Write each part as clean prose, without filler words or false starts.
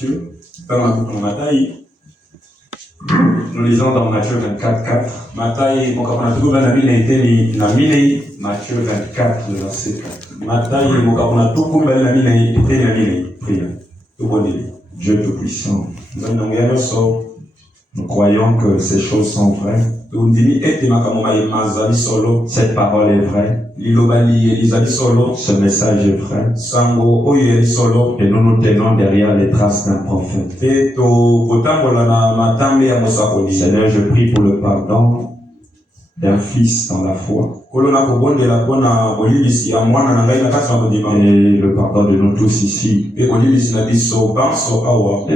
Matthieu. Nous lisons dans Matthieu 24:4. Matthieu 24, le verset 4. Dieu Tout-Puissant, nous croyons que ces choses sont vraies. Cette parole est vraie. Ce message est vrai. Et nous nous tenons derrière les traces d'un prophète. Seigneur, je prie pour le pardon d'un fils dans la foi. Et le pardon de nous tous ici. Et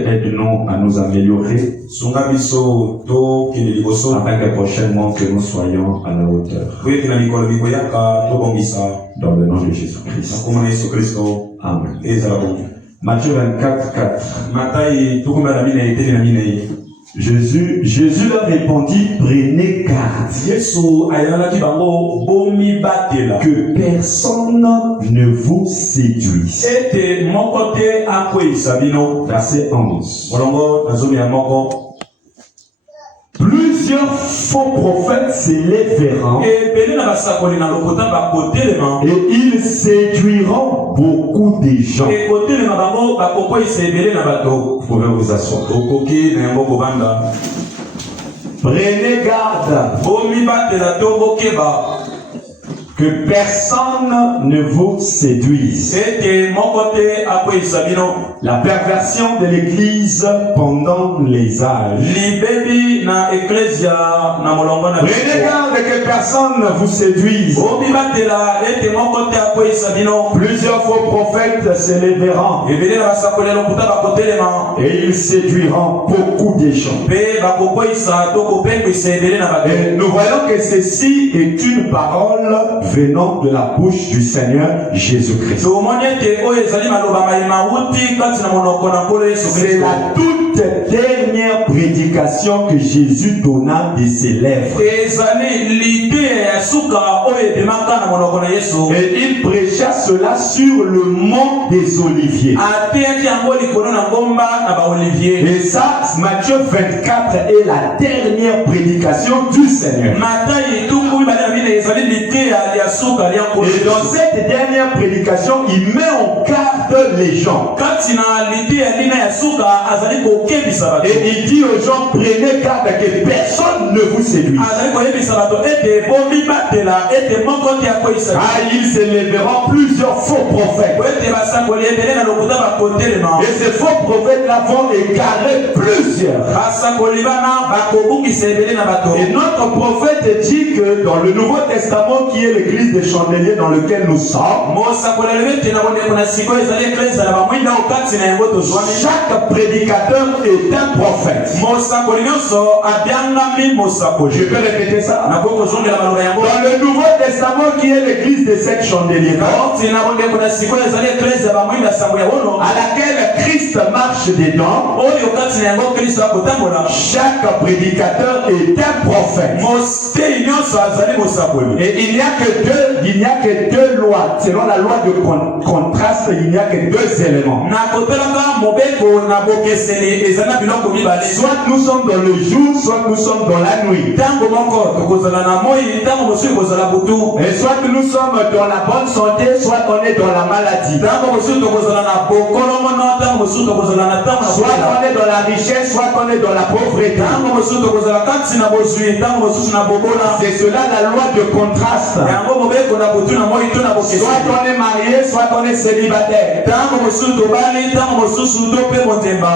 aide-nous à nous améliorer. Afin que prochainement que nous soyons à la hauteur. Dans le nom de Jésus-Christ. Amen. Matthieu 24:4. Jésus leur répondit, prenez garde que personne ne vous séduise. Verset 11. Plusieurs faux prophètes s'élèveront et ils séduiront beaucoup de gens. Vous pouvez vous asseoir. Prenez garde que personne ne vous séduise. La perversion de l'Église pendant les âges. Prenez garde que personne ne vous séduise. Plusieurs faux prophètes s'élèveront et ils séduiront beaucoup de gens. Et nous voyons que ceci est une parole venant de la bouche du Seigneur Jésus-Christ. C'est la toute dernière prédication que Jésus donna de ses lèvres. Et il prêcha cela sur le mont des Oliviers. Et ça, Matthieu 24 est la dernière prédication du Seigneur. Et dans cette dernière prédication, il met en garde les gens. Et il dit aux gens, prenez garde que personne ne vous séduise. Ils s'élèveront plusieurs faux prophètes. Et ces faux prophètes-là vont égarer plusieurs. Et notre prophète dit que dans le Nouveau Testament, qui est l'église des chandeliers dans lequel nous sommes, chaque prédicateur est un prophète. Je peux répéter ça. Dans le Nouveau Testament, qui est l'église des 7 chandeliers, à laquelle Christ marche dedans, chaque prédicateur est un prophète. Et il n'y a que deux lois. Selon la loi de contraste, il n'y a que 2 éléments. Soit nous sommes dans le jour, soit nous sommes dans la nuit. Et soit nous sommes dans la bonne santé, soit on est dans la maladie. Soit on est dans la richesse, soit on est dans la pauvreté. C'est cela la loi de contraste. Soit on est marié, soit on est célibataire.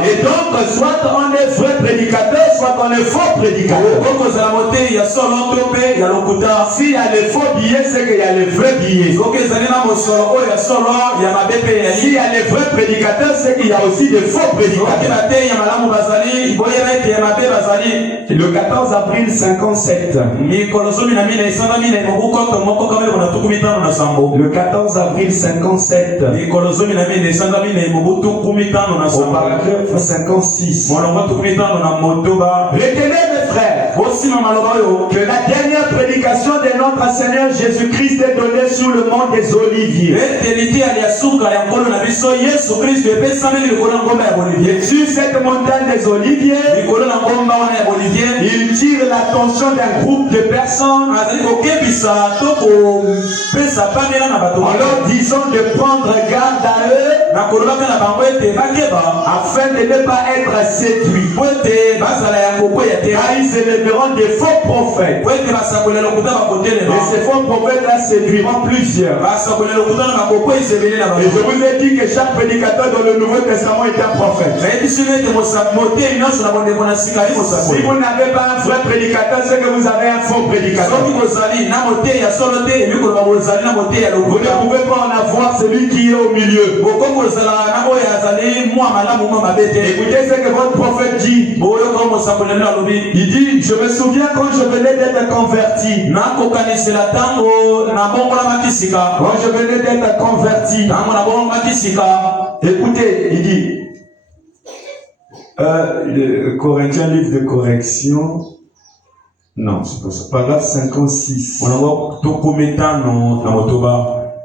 Et donc, soit on est vrai prédicateur, soit on est faux prédicateur. S'il y a les faux billets, c'est qu'il y a les vrais billets. S'il y a les vrais prédicateurs, c'est qu'il y a aussi des faux prédicateurs. Le 14 avril 57. Le 14 avril 57. Au paragraphe 56. Retenez mes frères que la dernière prédication de notre Seigneur Jésus-Christ est donnée sur le mont des Oliviers. sur cette montagne des Oliviers, il tire l'attention d'un groupe de personnes en leur disant de prendre garde à eux afin de ne pas être séduits. Car ils élèveront des faux prophètes. Et ces faux prophètes-là séduiront plusieurs. Et je vous ai dit que chaque prédicateur dans le Nouveau Testament est un prophète. Si vous n'avez pas un vrai prédicateur, c'est que vous avez un faux prédicateur. Vous ne pouvez pas en avoir celui qui est au milieu. Écoutez ce que votre prophète dit. Il dit, je me souviens quand je venais d'être converti. Quand je venais d'être converti. Écoutez, il dit, le Corinthiens, livre de correction. Non, c'est pas ça. Paragraphe 56.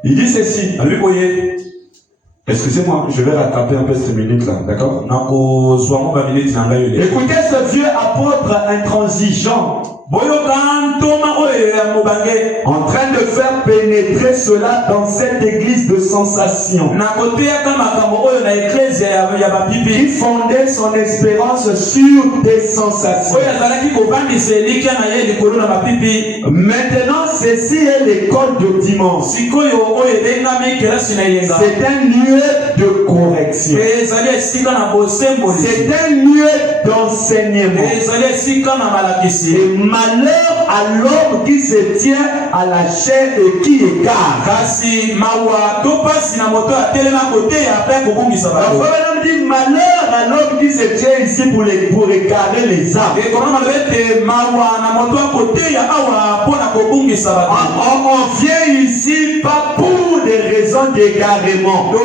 Il dit ceci. Excusez-moi, je vais rattraper un peu cette minute-là, d'accord? Écoutez ce vieux apôtre intransigeant, en train de faire pénétrer cela dans cette église de sensation, qui fondait son espérance sur des sensations. Maintenant, ceci est l'école de dimanche. C'est un lieu de correction. C'est un lieu d'enseignement. Et malheur à l'homme qui se tient à la chair et qui égare. On dit malheur à l'homme qui se tient ici pour égarer les âmes. On vient ici pas pour des raisons d'égarement. Mais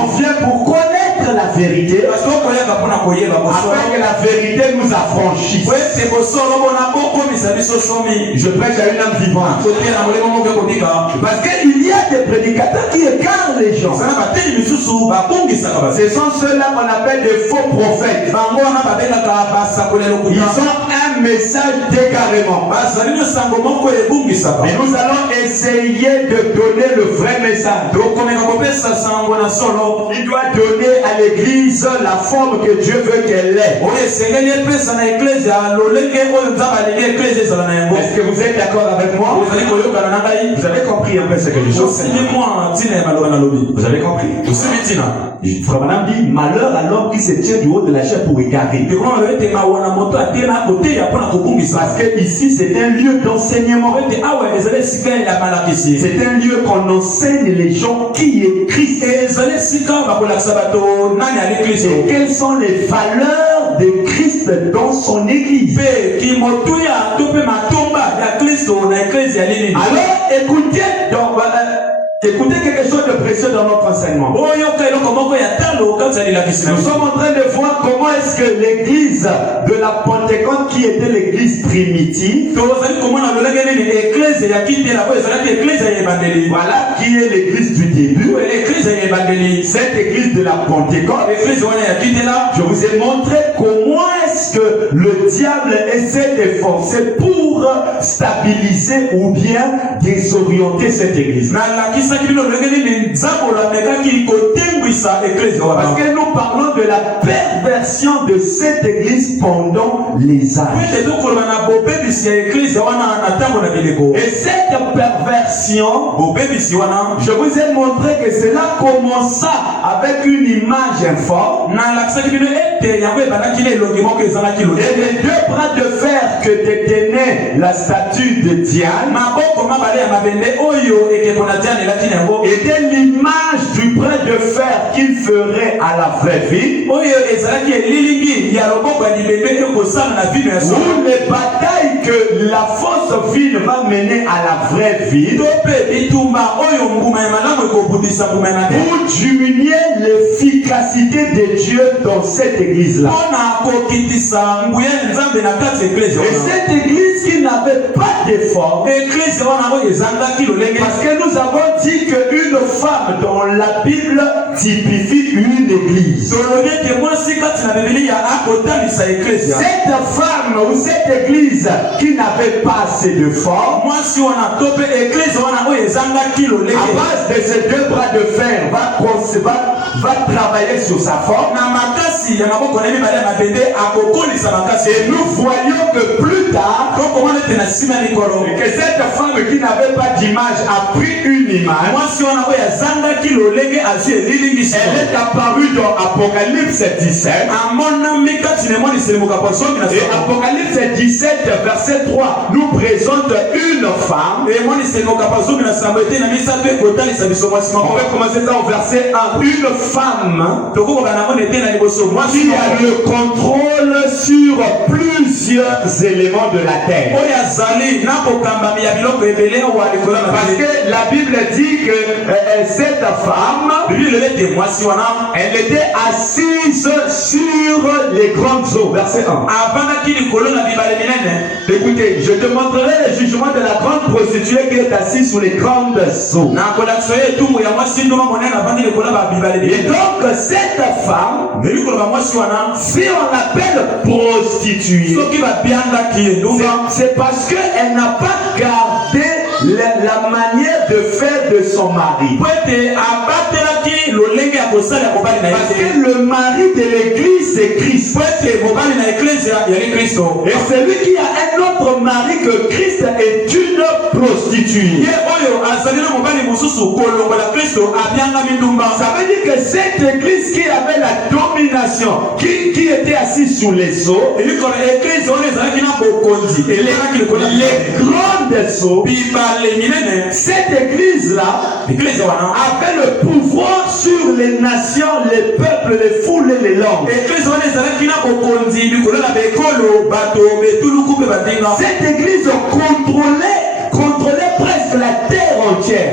on vient pour connaître la vérité, afin que la vérité nous affranchisse. Je prêche à une âme vivante. Parce qu'il y a des prédicateurs qui égarent les gens. Ce sont ceux-là qu'on appelle des faux prophètes. Ils ont un message d'égarement. Mais nous allons essayer de donner le vrai message. Il doit donner à l'église la forme que Dieu veut qu'elle ait. Est-ce que vous êtes d'accord avec moi? Vous avez compris un peu ce que je dis? Vous avez compris? Frère Madame dit malheur à l'homme qui se tient du haut de la chair pour égarer. Parce que ici c'est un lieu d'enseignement. C'est un lieu qu'on enseigne les gens qui est Christ. Et quelles sont les valeurs de Christ dans son église. Alors écoutez quelque chose de précieux dans notre enseignement. Nous sommes en train de voir comment est-ce que l'église de la Pentecôte, qui était l'église primitive, voilà, qui est l'église du début, cette église de la Pentecôte, je vous ai montré comment est-ce que le diable essaie de forcer pour stabiliser ou bien désorienter cette église. Parce que nous parlons de la perversion de cette église pendant les âges. Et cette perversion, je vous ai montré que cela commença avec une image informe. Et les deux bras de fer que détenait la statue de Diane était l'image du bras de fer qu'il ferait à la vraie vie. Ou les batailles que la fausse vie va mener à la vraie vie pour diminuer l'efficacité l'efficacité de Dieu dans cette église-là. Et cette église qui n'avait pas d'effort, parce que nous avons dit qu'une femme dans la Bible typifie une église. Cette femme ou cette église qui n'avait pas assez de force, à base de ces deux bras de fer, va travailler sur sa forme. Et nous voyons que plus tard, que cette femme qui n'avait pas d'image a pris une image. Elle est apparue dans Apocalypse 17. Et Apocalypse 17, verset 3, nous présente une femme. On va commencer ça au verset 1. Une femme qui a le contrôle sur plusieurs éléments de la terre. Parce que la Bible dit que cette femme, elle était assise sur les grandes eaux. Verset 1. Écoutez, je te montrerai le jugement de la grande prostituée qui est assise sur les grandes eaux. Et donc cette femme, si on l'appelle prostituée, c'est parce qu'elle n'a pas gardé la manière de faire de son mari. Parce que le mari de l'église c'est Christ. Et celui qui a un autre mari que Christ est une prostituée. Ça veut dire que cette église qui avait la domination, qui était assise sous les eaux, les grandes eaux, cette église-là avait le pouvoir sur les nations, les peuples, les foules et les langues. Cette église contrôlait presque la terre entière.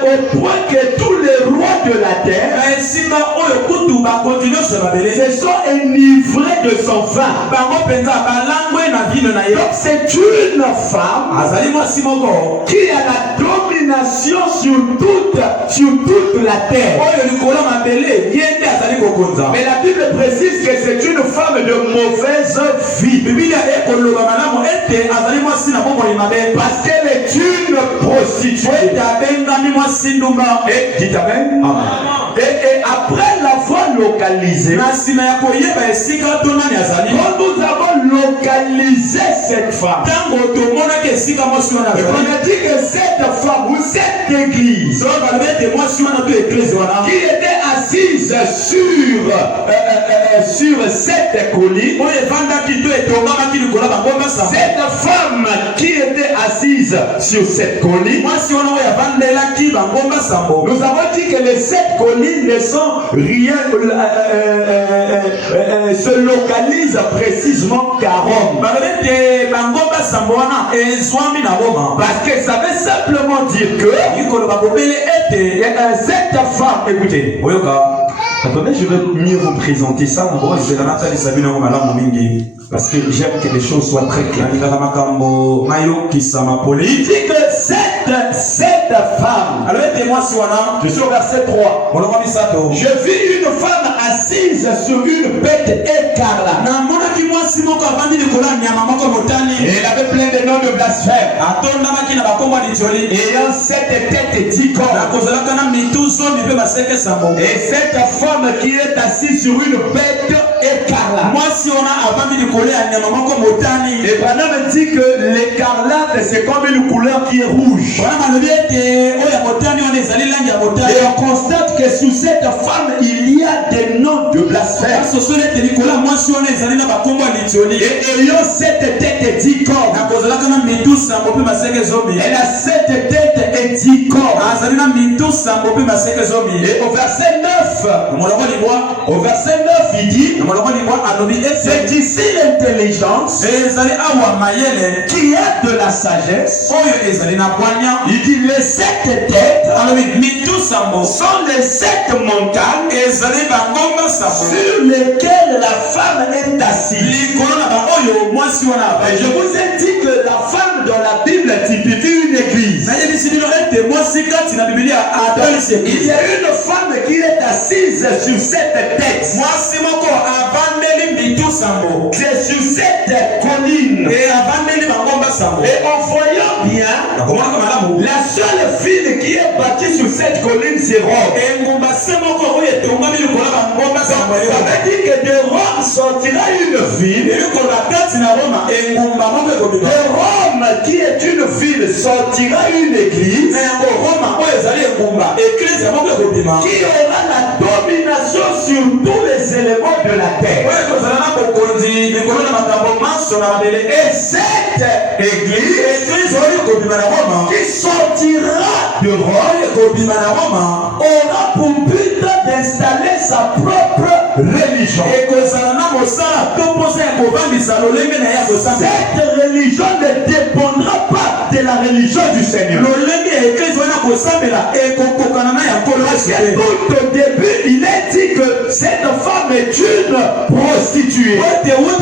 Au point que tous les rois de la terre se sont enivrés de son vin. Donc c'est une femme qui a la domination sur toute la terre. Mais la Bible précise que c'est une femme de mauvaise vie. Parce qu'elle est une prostituée. Et dites amen. Et après l'avoir localisée, quand nous avons localisé cette femme, on a dit que cette femme ou cette église qui était assise sur cette colline, cette femme qui était assise sur cette colline, nous avons dit que les 7 collines ne sont rien, se localisent précisément qu'à Rome. Parce que ça veut simplement dire que cette femme, écoutez, attendez, je vais mieux vous présenter ça. Parce que j'aime que les choses soient très claires. Il dit que cette femme, je suis au verset 3. Je vis une femme assise sur une bête écarlate. Et elle avait plein de noms de blasphème. Ayant 7 têtes et 10 corps. Et cette femme qui est assise sur une bête écarlate. Et Branham dit que l'écarlate c'est comme une couleur qui est rouge. Et on constate que sous cette femme il y a des noms de blasphème. Et ayant cette tête et 10 cornes. Elle a 7 têtes et 10 cornes. Et au verset 9, il dit, c'est ici l'intelligence qui est de la sagesse. Il dit les 7 têtes sont les 7 montagnes sur lesquelles la femme est assise. Et je vous ai dit que la femme dans la Bible typifie une église. Il y a une femme qui est assise sur cette tête. C'est sur cette colline. Et en voyant bien, la seule fille qui est bâtie sur cette colline, c'est Rome. Ça veut dire que de Rome sortira une ville. De Rome, qui est une ville, sortira une église. Qui aura la domination sur tous les éléments de la terre. Et cette église qui sortira de Rome aura pour but d'installer sa propre religion. Cette religion ne dépendra pas de la religion du Seigneur. Parce que tout au début, il est dit que cette femme est une prostituée. Et nous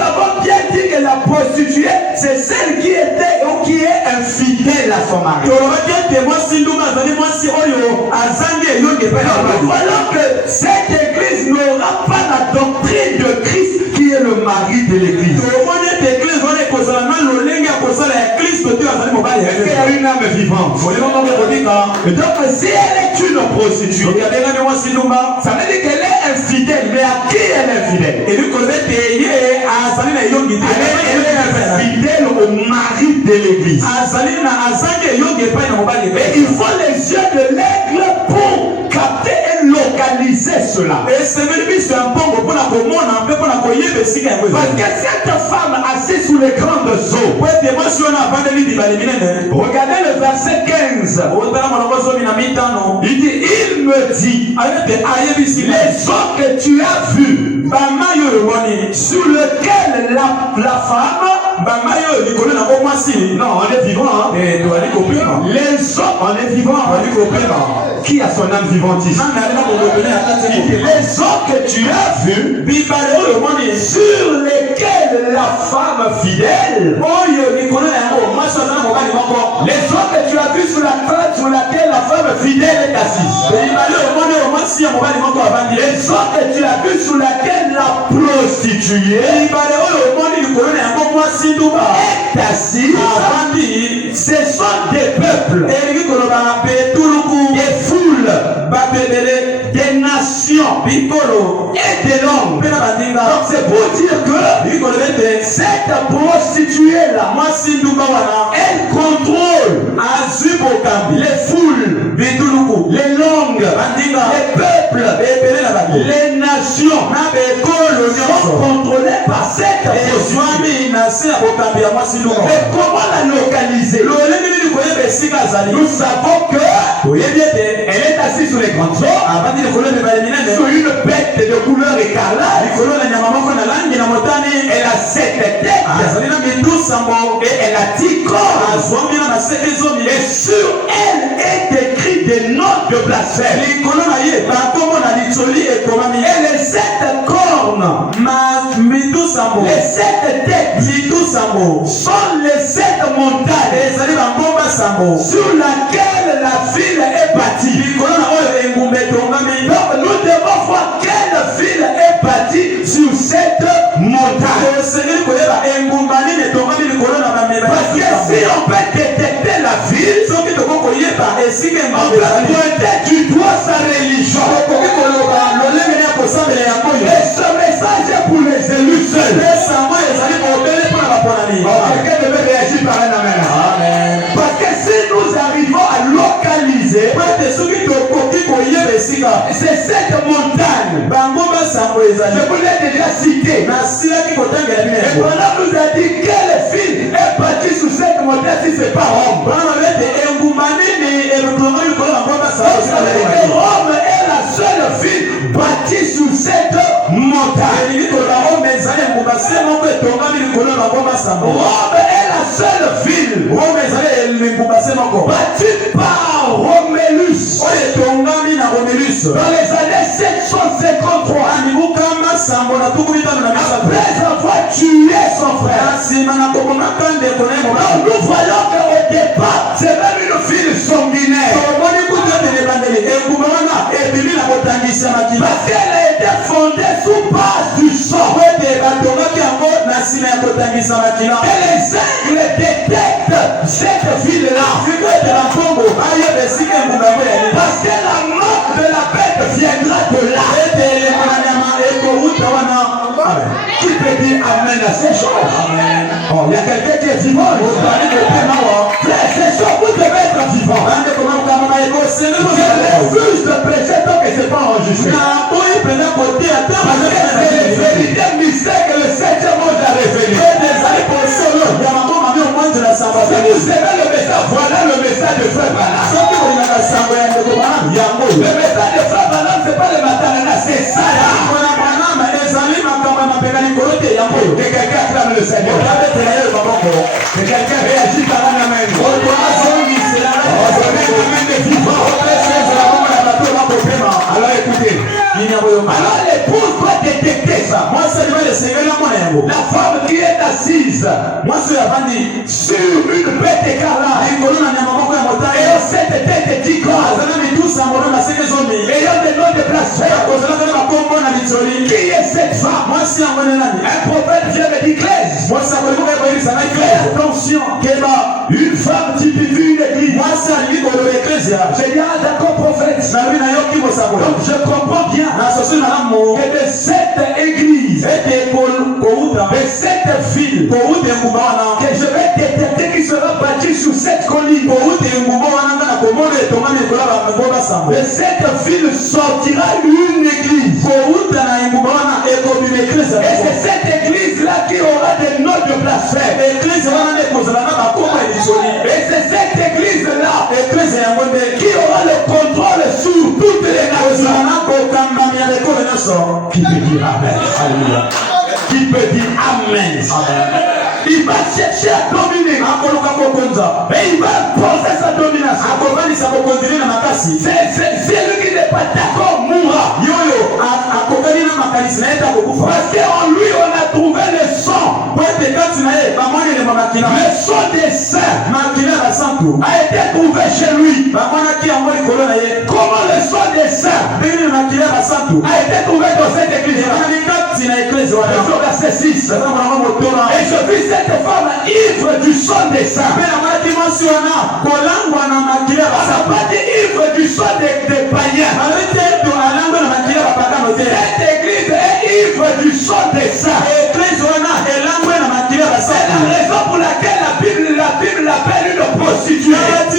avons bien dit que la prostituée, c'est celle qui était ou qui est infidèle à son mari. Nous voyons que cette église n'aura pas la doctrine de Christ qui est le mari de l'église. Il y a une âme vivante. Donc si elle est une prostituée, ça veut dire qu'elle est infidèle. Mais à qui elle est infidèle? Elle est infidèle au mari de l'église. Et il faut les yeux de l'aigle pour capter et localiser cela. Parce que cette femme assise sous les grandes eaux. Regardez le verset 15. Il dit, il me dit, les eaux que tu as vues, sur lequel la femme, non, on est vivant, hein? Les eaux, on est vivant. Qui a son âme vivante ici? Les eaux que tu as vues, sur lesquelles la femme fidèle, les eaux que tu as vues sur laquelle la femme fidèle est assise, les eaux que tu as vues sur laquelle la prostituée est assise, ce sont des peuples, des foules, des nations et des langues. Donc c'est pour dire que cette prostituée-là, elle contrôle les foules, les langues, les peuples, les nations sont contrôlées par cette prostituée. Mais comment la localiser? Nous savons que elle est assise sur les grandes eaux, sur une bête de couleur écarlate. Elle a 7 têtes et elle a 10 cornes. Et sur elle est écrit des noms de blasphème. Et les 7 cornes, les 7 têtes sont les 7 montagnes sur laquelle la ville est bâtie. Donc nous devons voir quelle ville est bâtie sur cette montagne. Parce que si on peut détecter la ville, on peut pointer du doigt sa religion. Et ce message est pour les élus seuls. Quelqu'un devait réagir par un amen. Parce que si nous arrivons à localiser C'est cette montagne. Je vous l'ai déjà cité. Et voilà, nous a dit quelle ville est bâtie sur cette montagne si ce n'est pas Rome. Rome est la seule ville bâtie sur cette montagne. Rome est la seule ville bâtie par Romulus. Dans les années 753, après avoir tué son frère, nous voyons qu'au départ, c'est même une ville sanguinaire. Parce qu'elle a été fondée sous base du sang. Et les aigles détectent cette ville-là. Parce que la mort de la bête viendra de là. Qui peut dire amen à ces choses? Oh, il y a quelqu'un qui est vivant. Frère, c'est sûr, vous devez être vivant. Je refuse de prêcher tant que ce n'est pas enregistré. Parce que c'est les vérités mystères que le 7e monde a révélé. Si vous aimez le message, voilà le message de Frère Branham. Le message de Frère Branham, ce n'est pas le matin, c'est ça. Que quelqu'un acclame le Seigneur. Que quelqu'un réagit par un amen. Alors écoutez. Alors l'épouse doit détecter ça. La femme qui est assise sur une bête écarlate et aux 7 têtes d'icônes ayant des noms de blasphème. Qui est cette femme? Un prophète vient de dire attention, une femme typifie une église. J'ai dit d'accord prophète. Donc je comprends bien que de cette église, de cette ville, que je vais détecter qui sera bâtie sur cette colline, de cette ville sortira une église. Et c'est cette église-là qui aura des noms de blasphème. Et c'est cette église-là qui aura le contrôle sur toutes les nations. Qui peut dire amen? Alléluia. Qui peut dire amen? Il va chercher à dominer. Et il va imposer sa domination. C'est lui qui n'est pas d'accord mourra. Parce qu'en lui on a trouvé le sang. Le sang des saints a été trouvé chez lui. Comment le sang des saints a été trouvé dans cette église? Verset 6. Et je vis cette femme ivre du sang des saints. On n'a pas dit ivre du sang des païens. Cette église est ivre du sang des saints. C'est la raison pour laquelle la Bible l'appelle une prostituée. Parce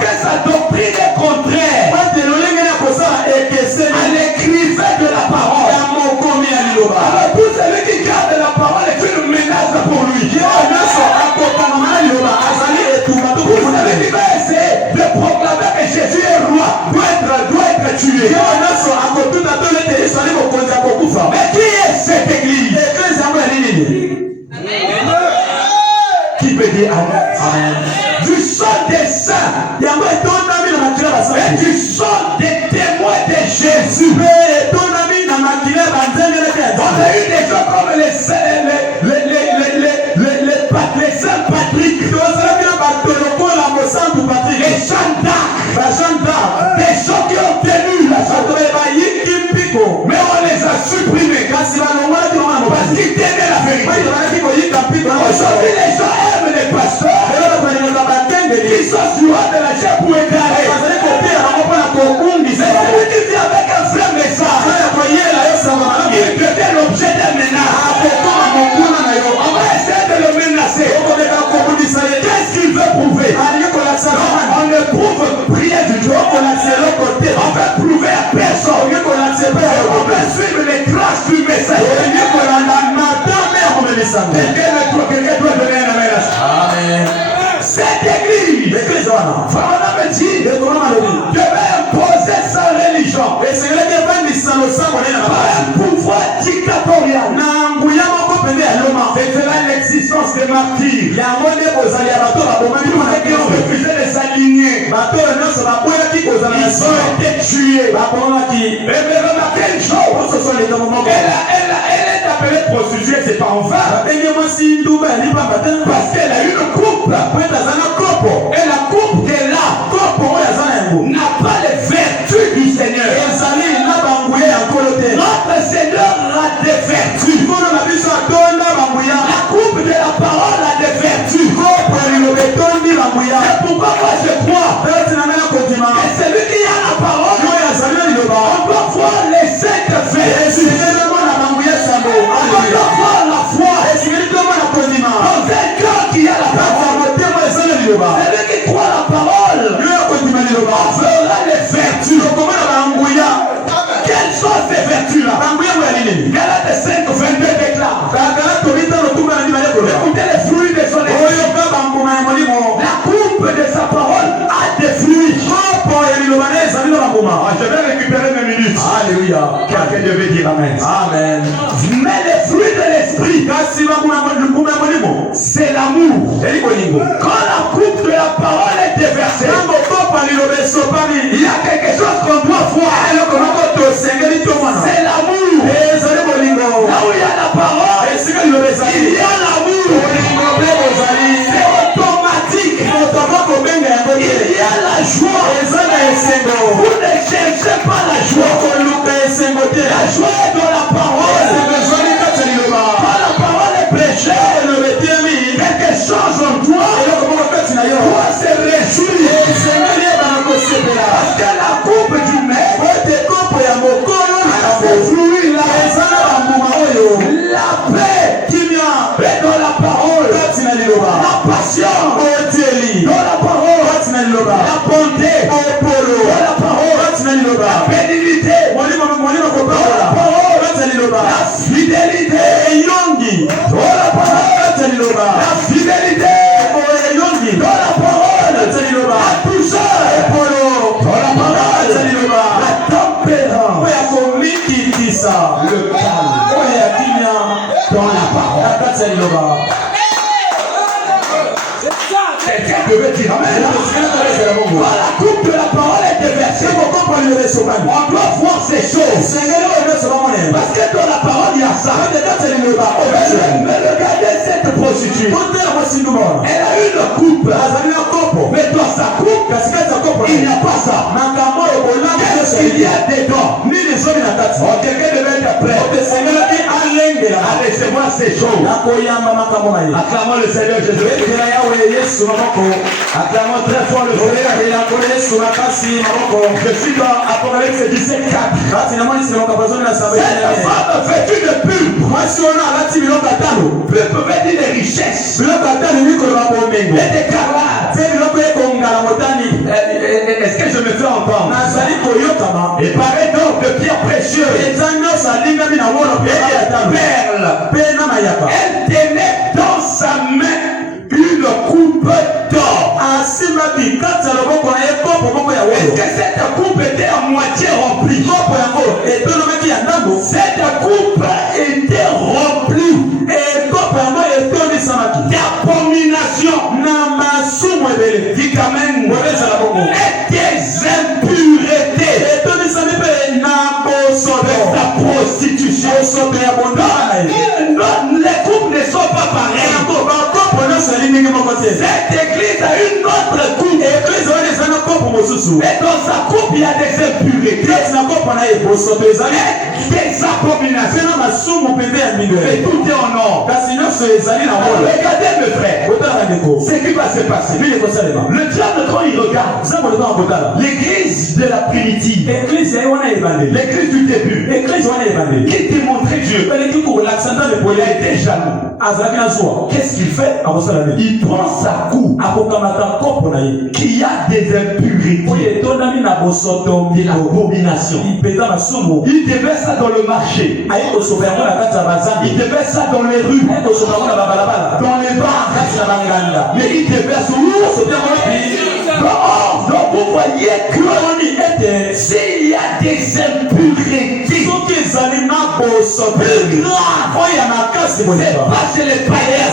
que sa doctrine est contraire à l'écrivain de la parole. Alors tout celui qui garde la parole est une menace pour lui. Tout celui qui va essayer de proclamer que Jésus est roi doit être tué. Mais qui est cette église? Qui peut dire amen? Du sang des saints et du sang des témoins de Jésus. On a eu des gens comme les saints Patrick, les Jeanne d'Arc, des gens qui ont tenu la mais on les a supprimés parce qu'ils tenaient la vérité. Aujourd'hui les gens aiment les pasteurs qui sont sur de la chair pour égarer. Mais celui qui vient avec un vrai message, il devient l'objet d'un menace. On va essayer de le menacer. Qu'est-ce qu'il veut prouver? On ne prouve rien du tout. Pharaon me dit, je vais imposer sa religion. Par un pouvoir dictatorial. C'est cela l'existence des martyrs. Ceux qui ont refusé de s'aligner. Ils ont été tués. Mais remarquez une chose. Elle est appelée prostituée, c'est pas en vain. Parce qu'elle a une coupe. Et la coupe qu'elle a n'a pas les vertus du Seigneur. Notre Seigneur a des vertus. La coupe de la parole a des vertus. C'est pourquoi moi je crois que celui qui a la parole, on doit voir les 5 vertus. On doit voir la foi. Dans un cœur qui a la parole. Celui qui croit la parole, on fera les vertus. Quelles sont ces vertus-là? Galates 5, 22 déclare. Écoutez les fruits de son esprit. La coupe de sa parole a des fruits. Je vais récupérer mes minutes. Alléluia. Quelqu'un devait dire amen. Amen. Mais les fruits de l'esprit, c'est l'amour. Quand la coupe de la parole est déversée, il y a quelque chose qu'on doit voir. C'est l'amour. Là où il y a la parole, il y a l'amour. C'est automatique. Il y a la joie. Vous ne cherchez pas la joie. La joie est dans la parole. Quand la parole est prêchée, quelque chose en toi doit se réjouir. Parce que la coupe du maître a ses fruits là. La paix qui vient est dans la parole. La passion dans la parole. La bonté dans la parole. La bénignité dans la parole. La fidélité dans la parole. La fidélité dans la parole. La douceur dans la parole. La tempérance. Le calme dans la parole. Quelqu'un devait dire amen. Quand la coupe de la parole est déversée, on doit voir ces choses. Parce que dans la parole il y a ça. Mais regardez cette prostituée. Elle a une coupe. Mais dans sa coupe, il n'y a pas ça. Qu'est-ce qu'il y a dedans? Quelqu'un devait être prêt à recevoir ces choses. Acclamons le Seigneur Jésus. Acclamons très fort le Seigneur. Je suis dans Apocalypse 17, 4. Cette femme vêtue de pulpe. Pulpe veut dire des richesses. Et d'écarlate. Est-ce que je me fais entendre? Et paraît donc de pierres précieuses. Et elle tenait dans sa main une coupe d'or. Est-ce que cette coupe était à moitié remplie? Cette coupe était remplie d'abomination et des impuretés de sa prostitution. Les coupes ne sont pas pareilles. Cette église a une autre coupe. Et dans sa coupe il y a des impuretés, des abominations. Et tout est en ordre. Regardez mes frères, ce qui va se passer. Le diable, quand il regarde l'église de la primitive, l'église du début, qui démontrait Dieu, il a été jaloux. Qu'est-ce qu'il fait? Il prend sa coupe qui a des impuretés. de l'abomination. Il devait ça dans le marché. Il devait ça dans les rues, dans les bars. Mais il devait ça où? Dehors. Donc vous voyez que s'il y a des impuretés plus graves, c'est pas chez les païens,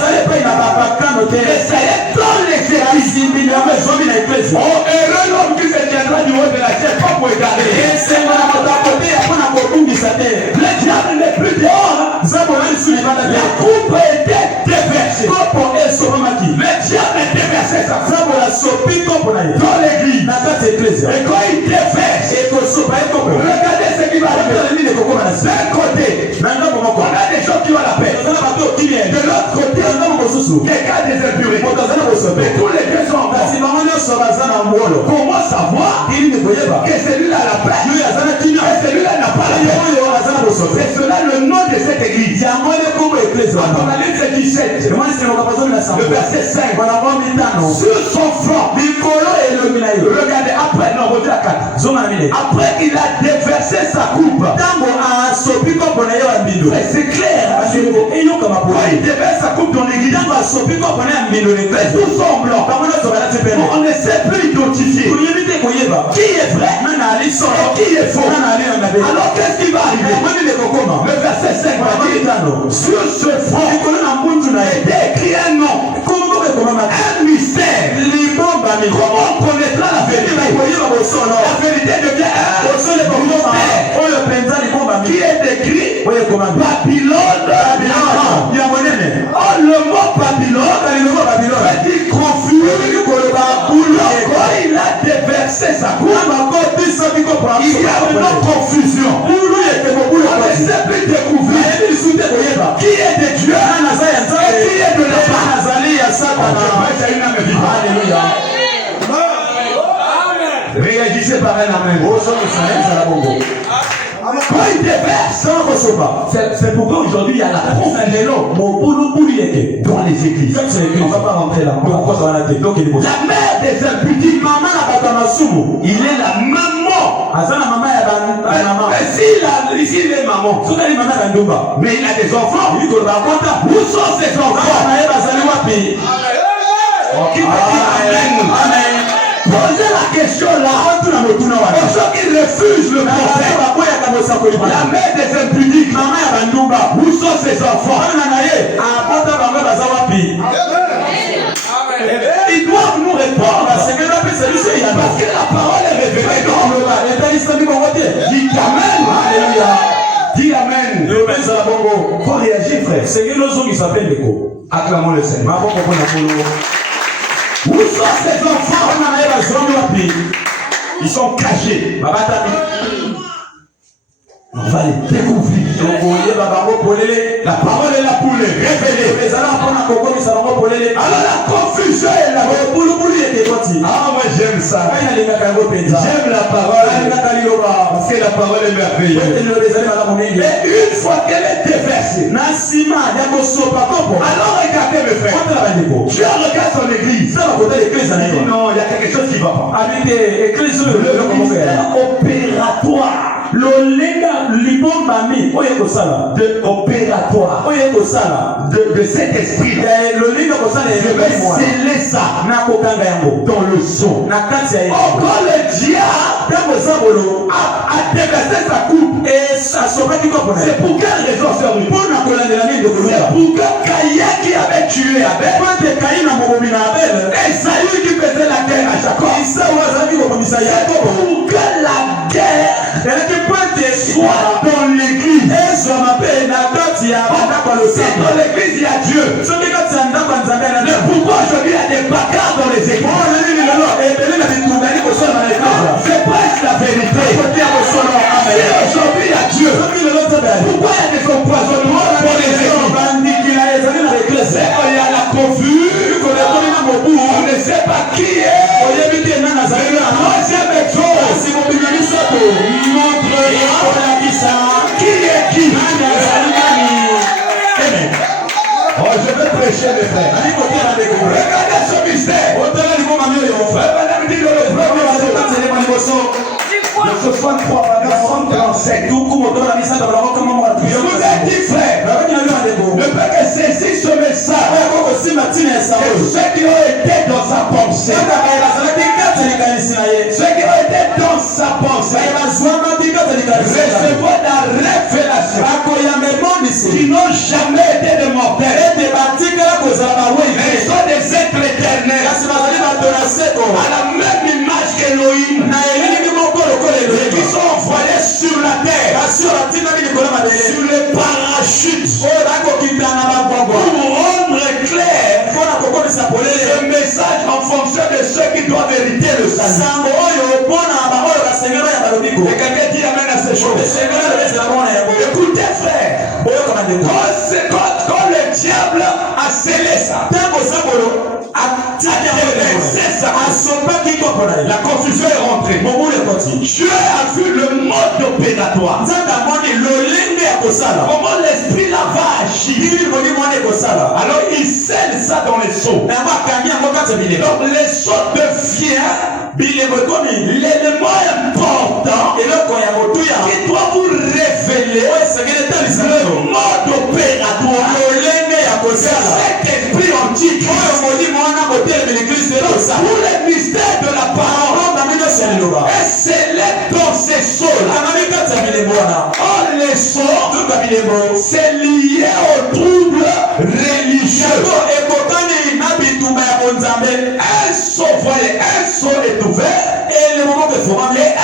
mais c'est dans les églises. Oh, heureux l'homme qui se tiendra du haut de la chaise, pas pour égarer. Le diable n'est plus dehors. La coupe était déversée. Le diable est déversé dans l'église. Et quand il déverse, regardez ce qui va arriver. D'un côté, on a des gens qui ont la paix. De l'autre côté, des cas des impuretés. Mais tous les deux sont morts. Comment savoir que celui-là a la paix et celui-là n'a pas la paix? C'est cela le nom de cette église. Apocalypse 17, le verset 5. Sur son front, regardez, après, non, revenez à 4. Après qu'il a déversé sa coupe, c'est clair. Quand il déverse sa coupe dans l'église, tout sont blancs. On ne sait plus identifier qui est vrai et qui est faux. Alors qu'est-ce qui va arriver? Le verset 5 va dire, sur ce front était écrit un nom, un mystère. Comment on connaîtra la vérité? La vérité devient un mystère qui est écrit Babylone. Oh, le mot Babylone veut dire confus. Quand il a déversé sa coupe, il y a une confusion. On ne sait plus découvrir qui est de Dieu et qui est de la part. Alléluia. Réagissez par un amen. Quand il déverse, c'est pourquoi aujourd'hui il y a la confusion dans les églises. On ne va pas rentrer là. La mère des impudiques, il est la maman. Mais s'il est maman, mais il a des enfants. Où sont ses enfants? Qui peut dire amen? Posez la question là. Aux gens qui refusent le prophète, la mère des impudiques, où sont ses enfants? Ils doivent nous répondre. Parce que la parole est révélée. Dis amen. Dis amen. Faut réagir, frère. Acclamons le Seigneur. Où sont ces enfants? Ils sont cachés. On va les découvrir. La parole est là pour les révéler. Alors la confusion est là. Ah, moi j'aime ça. J'aime la parole. Parce que la parole est merveilleuse. Et une fois qu'elle est déversée, alors regardez mes frères. Tu regardes son église. Non, il y a quelque chose qui ne va pas. Le ministère opératoire. De cet esprit je vais sceller ça dans le son. Encore le diable a déversé sa coupe. C'est pour quelle raison? C'est pour que Caïn qui avait tué Abel, Esaü qui faisait la guerre à Jacob, c'est pour que la guerre soit dans l'église. C'est dans l'église il y a Dieu. Mais pourquoi aujourd'hui il y a des bagarres dans les églises? Je prêche la vérité. Si aujourd'hui il y a Dieu, pourquoi il y a des empoisonnements pour les églises? Il y a la confusion. On ne sait pas qui est. Troisième chose, qui est qui? Oh, je vais prêcher mes frères. Regardez ce mystère. à la même image qu'Elohim, et qui sont envoyés sur la terre, sur les parachutes, pour rendre clair le message en fonction de ceux qui doivent hériter le salut. Et quelqu'un dit amen à ces choses. Écoutez frère, quand le diable a scellé ça, la confusion est rentrée. Dieu a vu le mode opératoire. Comment l'esprit là va agir. Alors il scelle ça dans les sceaux. Donc les sceaux devient l'élément important qui doit vous révéler le mode opératoire de cet esprit antique pour les mystères de la parole. Et célèbre dans ces sceaux-là. Oh, les sceaux, c'est lié aux troubles religieux. Un sceau, voyez, un sceau est ouvert et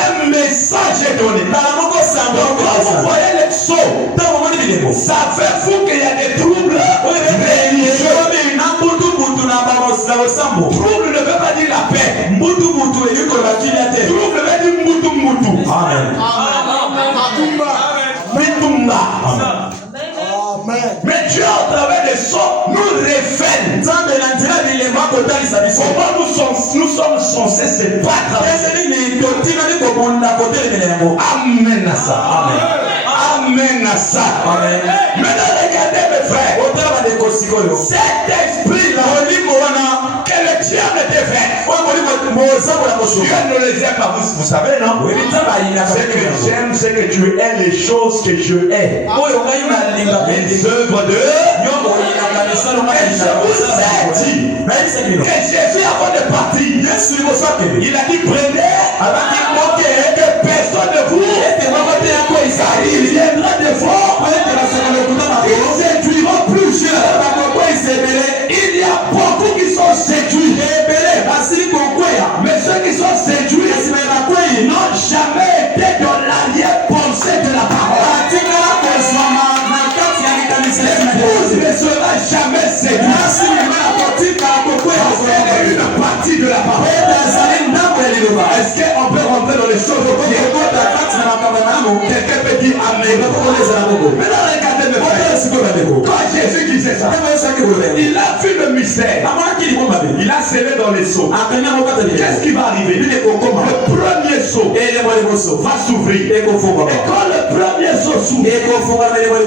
un message est donné. Donc, quand vous voyez les sceaux, ça fait fou qu'il y a des troubles religieux. Trouble ne veut pas dire la paix. Trouble veut dire mutu. Amen. Mais Dieu, au travers des sceaux, nous révèle comment nous sommes censés se battre. Amen à ça. Amen à ça. Maintenant, regardez mes frères. Cet esprit-là, que le diable défait. Dieu ne les aime pas, vous savez, non? Ce que j'aime, c'est que tu aies les choses que je hais. Les œuvres de... Et je vous ai dit que Jésus, avant de partir, il a dit prenez, que personne de vous, il viendra devant, ils séduiront plusieurs. Il y a beaucoup qui sont séduits. Mais ceux qui sont séduits n'ont jamais été dans l'arrière-pensée de la parole. L'épouse ne sera jamais séduite. C'est une partie de la parole. Est-ce qu'on peut rentrer dans les choses? Quelqu'un peut dire amen. Maintenant regardez mes frères. Quand Jésus disait ça, il a vu le mystère. Il a scellé dans les sceaux. Qu'est-ce qui va arriver? Le premier sceau va s'ouvrir. Et quand le premier sceau s'ouvre,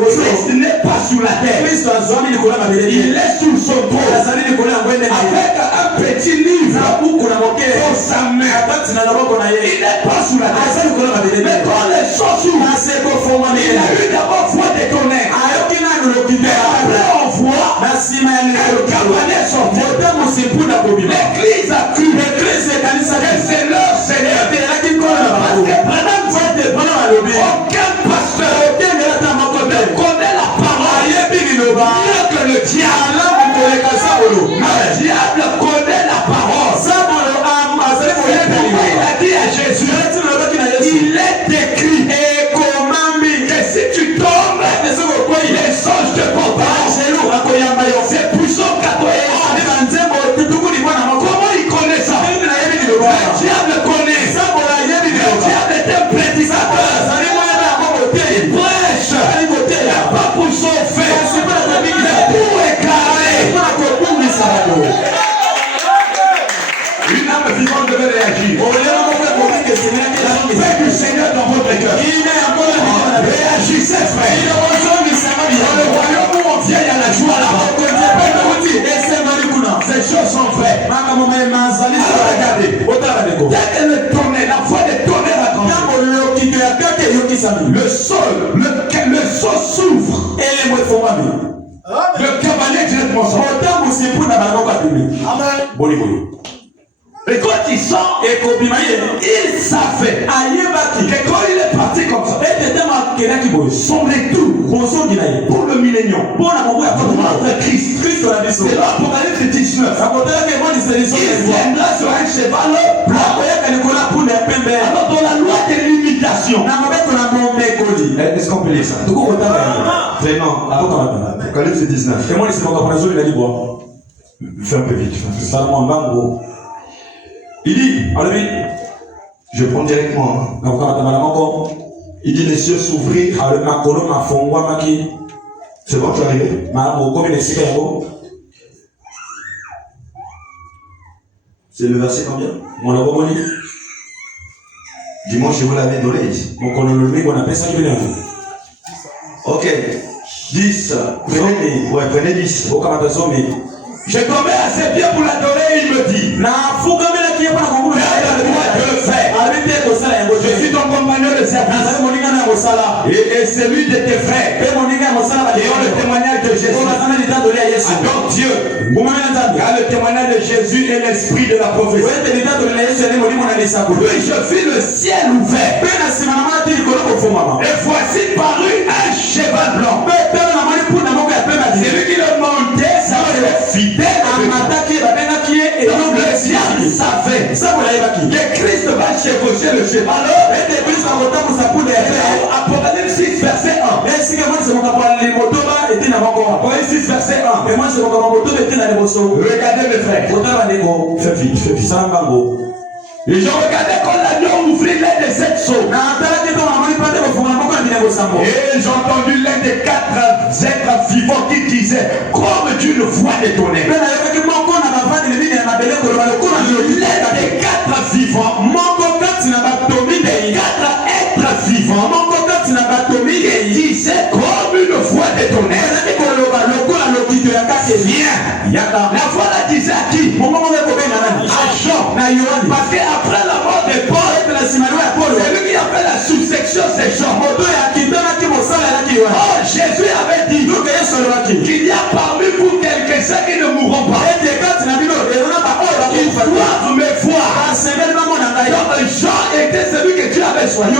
Christ n'est pas sur la terre. Il est sur son trône avec un petit livre dans sa main. Il n'est pas sur la terre. Mais quand les sceaux s'ouvrent, il a eu d'abord foi des tonnerres. Après on voit un cabanel sortir. L'église a cru que c'est leur Seigneur. Parce que pendant aucun pasteur ne connaît la parole mieux que le diable. Le diable connaît la parole. Il a dit à Jésus, il est écrit que si tu tombes, les songes te portent. C'est puissant qu'à toi. Comment il connaît ça? Le diable connaît. Le diable est un prédicateur. Il prêche. Pas pour son fait. Pour éclairer. Une âme vivante devait réagir. La paix du Seigneur dans votre cœur. Réagissez, frère. Dans le royaume où on vient, il y a la joie là-bas. Ces choses sont vraies. Regardez. Dès que le tonnerre, la voix des tonnerres a grandi, le sol s'ouvre. Le cavalier directement sort. Et quand il sort, il savait que quand il est parti comme ça, son retour pour le millénium, pour notre Christ, c'est l'Apocalypse 19. Il viendra sur un cheval blanc. Alors dans la loi de l'imitation, est-ce qu'on peut lire ça? Vraiment, Apocalypse 19. Fais un peu vite. Il dit, je prends directement. Il dit les cieux s'ouvrirent. C'est bon, tu es arrivé? C'est le verset combien? Dimanche, je vous l'avais donné ici. Ok. 10. Prenez 10. J'ai tombé à ses pieds pour l'adorer et il me dit, je suis ton compagnon de service et celui de tes frères et ont le témoignage de Jésus. Donc Dieu, car le témoignage de Jésus est l'esprit de la prophétie. Puis je vis le ciel ouvert et voici parut un cheval blanc. Celui qui le montait, ça va être fidèle. Donc le ciel savait que Christ va chevaucher le cheval. Apocalypse 6 verset 1. Apocalypse 6 verset 1. Regardez mes frères. Fais vite. Et je regardais quand l'agneau ouvrit l'un des 7 sceaux. Et j'ai entendu l'un des 4 êtres vivants qui disait, comme d'une voix de tonnerre. L'un des 4 vivants, qui disait comme une voix de tonnerre. Viens. La voix la disait à qui? À Jean. Parce qu'après la mort de Paul, celui qui appelle la sous-section, c'est Jean. Oh, Jésus avait dit qu'il y a parmi vous quelques-uns qui ne mourront pas. Ils doivent me voir. Donc Jean était celui que Dieu avait choisi.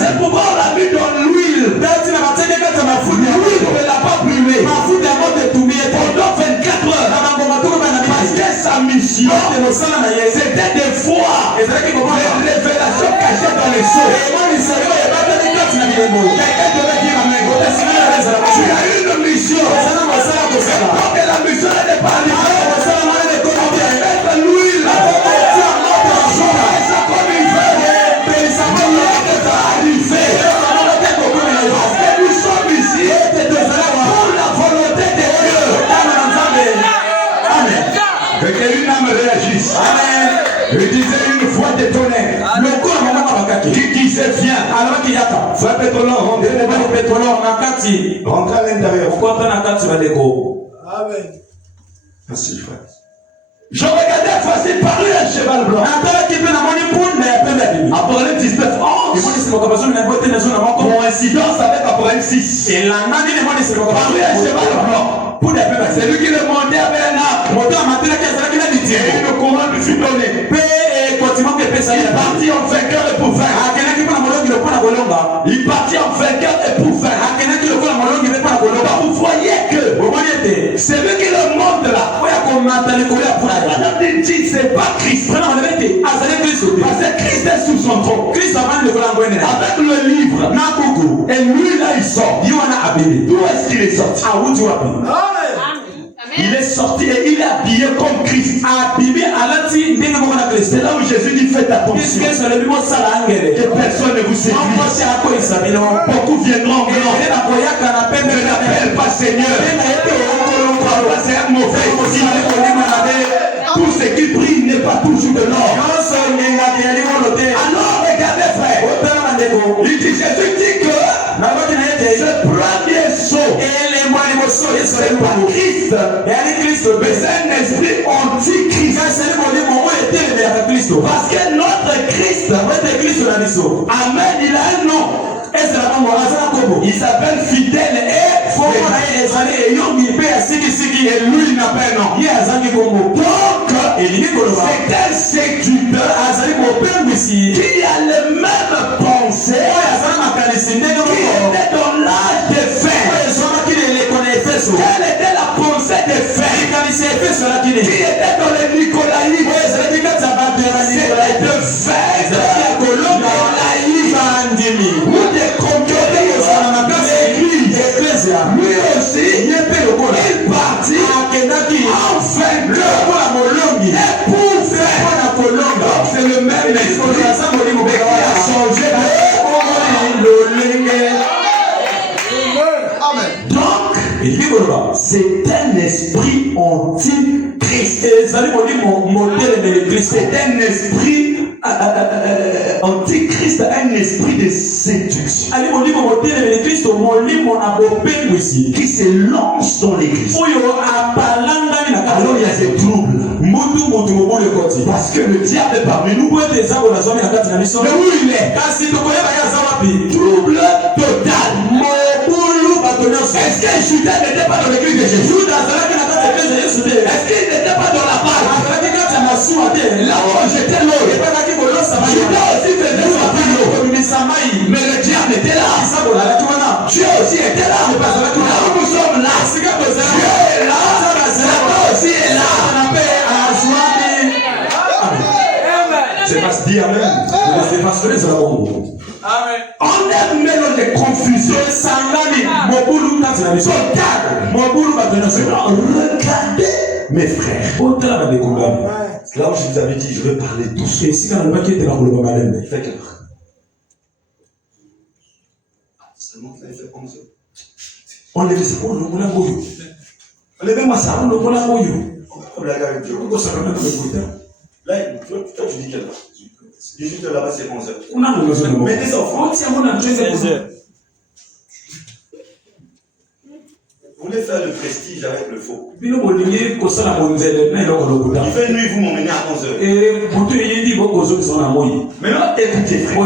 C'est pourquoi on l'a mis dans l'huile. L'huile ne l'a pas brûlé pendant 24 heures. Parce que sa mission, c'était de voir les révélations cachées dans les sceaux. Quelqu'un devait dire amen. Tu as une mission. Donc la mission n'est pas arrivée. Mettre l'huile. Ça comme il veut. Parce que nous sommes ici pour la volonté de Dieu. Amen. Que une âme réagisse. Amen. Il disait une voix de tonnerre. Qui disait viens. Frère Pétrolor, rentrez à l'intérieur. Amen. Merci frère. Je regardais facile par un cheval blanc. Apocalypse 19, 11. Coïncidence avec Apocalypse 6. Par un cheval blanc. C'est lui qui le montait avec un arc. Et une couronne lui fut donnée. Il partit en vainqueur et pour vaincre. Il partit en vainqueur et pour vaincre. Vous voyez que c'est lui qui le montre là. Madame dit c'est pas Christ. Parce que Christ est sous son trône. Avec le livre. Et lui là il sort. D'où est-ce qu'il est sorti? Il est sorti et il est habillé comme Christ. C'est là où Jésus dit faites attention que personne ne vous séduise. Beaucoup viendront en blanc. Ne l'appelle pas Seigneur. C'est un mauvais aussi. Tout ce qui brille n'est pas toujours de l'or. Alors regardez frère. Il dit Jésus dit que ce premier saut c'est pas Christ, mais c'est un esprit anti-Christ. Parce que notre Christ, Amen, il a un nom. Il s'appelle fidèle et lui il n'a pas un nom. Donc, qui était dans les Nicolaïtes. C'était de faire ou de conquérir l'église. Lui aussi, il partit en vainqueur et pour faire. Donc c'est le même esprit qui a changé donc, c'est un esprit anti-Christ. C'est un esprit anti-Christ, un esprit de séduction qui se lance dans l'église. Alors il y a des troubles. Parce que le diable est parmi nous. Mais où il est? Trouble total. Est-ce que Judas n'était pas dans l'église de Jésus? Est-ce qu'il n'était pas dans la part? Là où j'étais l'eau. Judas aussi faisait sortir l'eau. Mais le diable était là. Dieu aussi était là. Là où nous sommes là. Dieu est là. Satan aussi est là. C'est parce que dit amen. C'est parce que les hommes. On est mêlé de confusion. Regardez mes frères. Là où je vous avais dit, je vais parler doucement. Faites le. Enlevez ça. Enlevez-moi ça. Là, toi, tu dis quelle heure? 18h là-bas, c'est 11h. Mettez ça au fond. 16h. Vous voulez faire le prestige avec le faux. Il fait nuit, vous m'emmenez à 11h. Maintenant, écoutez, frère.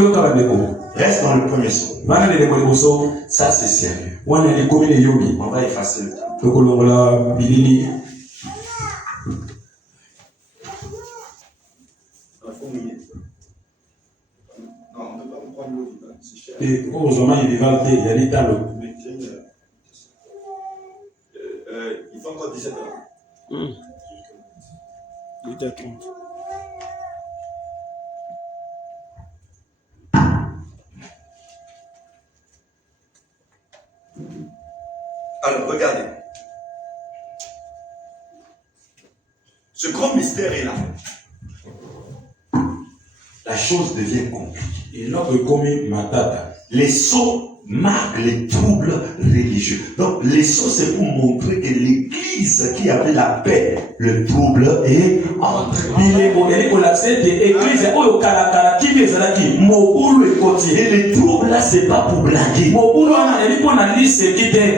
Reste dans le premier son. Ça, c'est sérieux. On va effacer le temps. Il faut encore 17 ans. 8h30. Alors, regardez. Ce grand mystère est là. La chose devient compliquée. Les sceaux marquent les troubles religieux. Donc, les sceaux, c'est pour montrer que l'église qui avait la paix, le trouble est entré. Et le trouble là, c'est pas pour blaguer.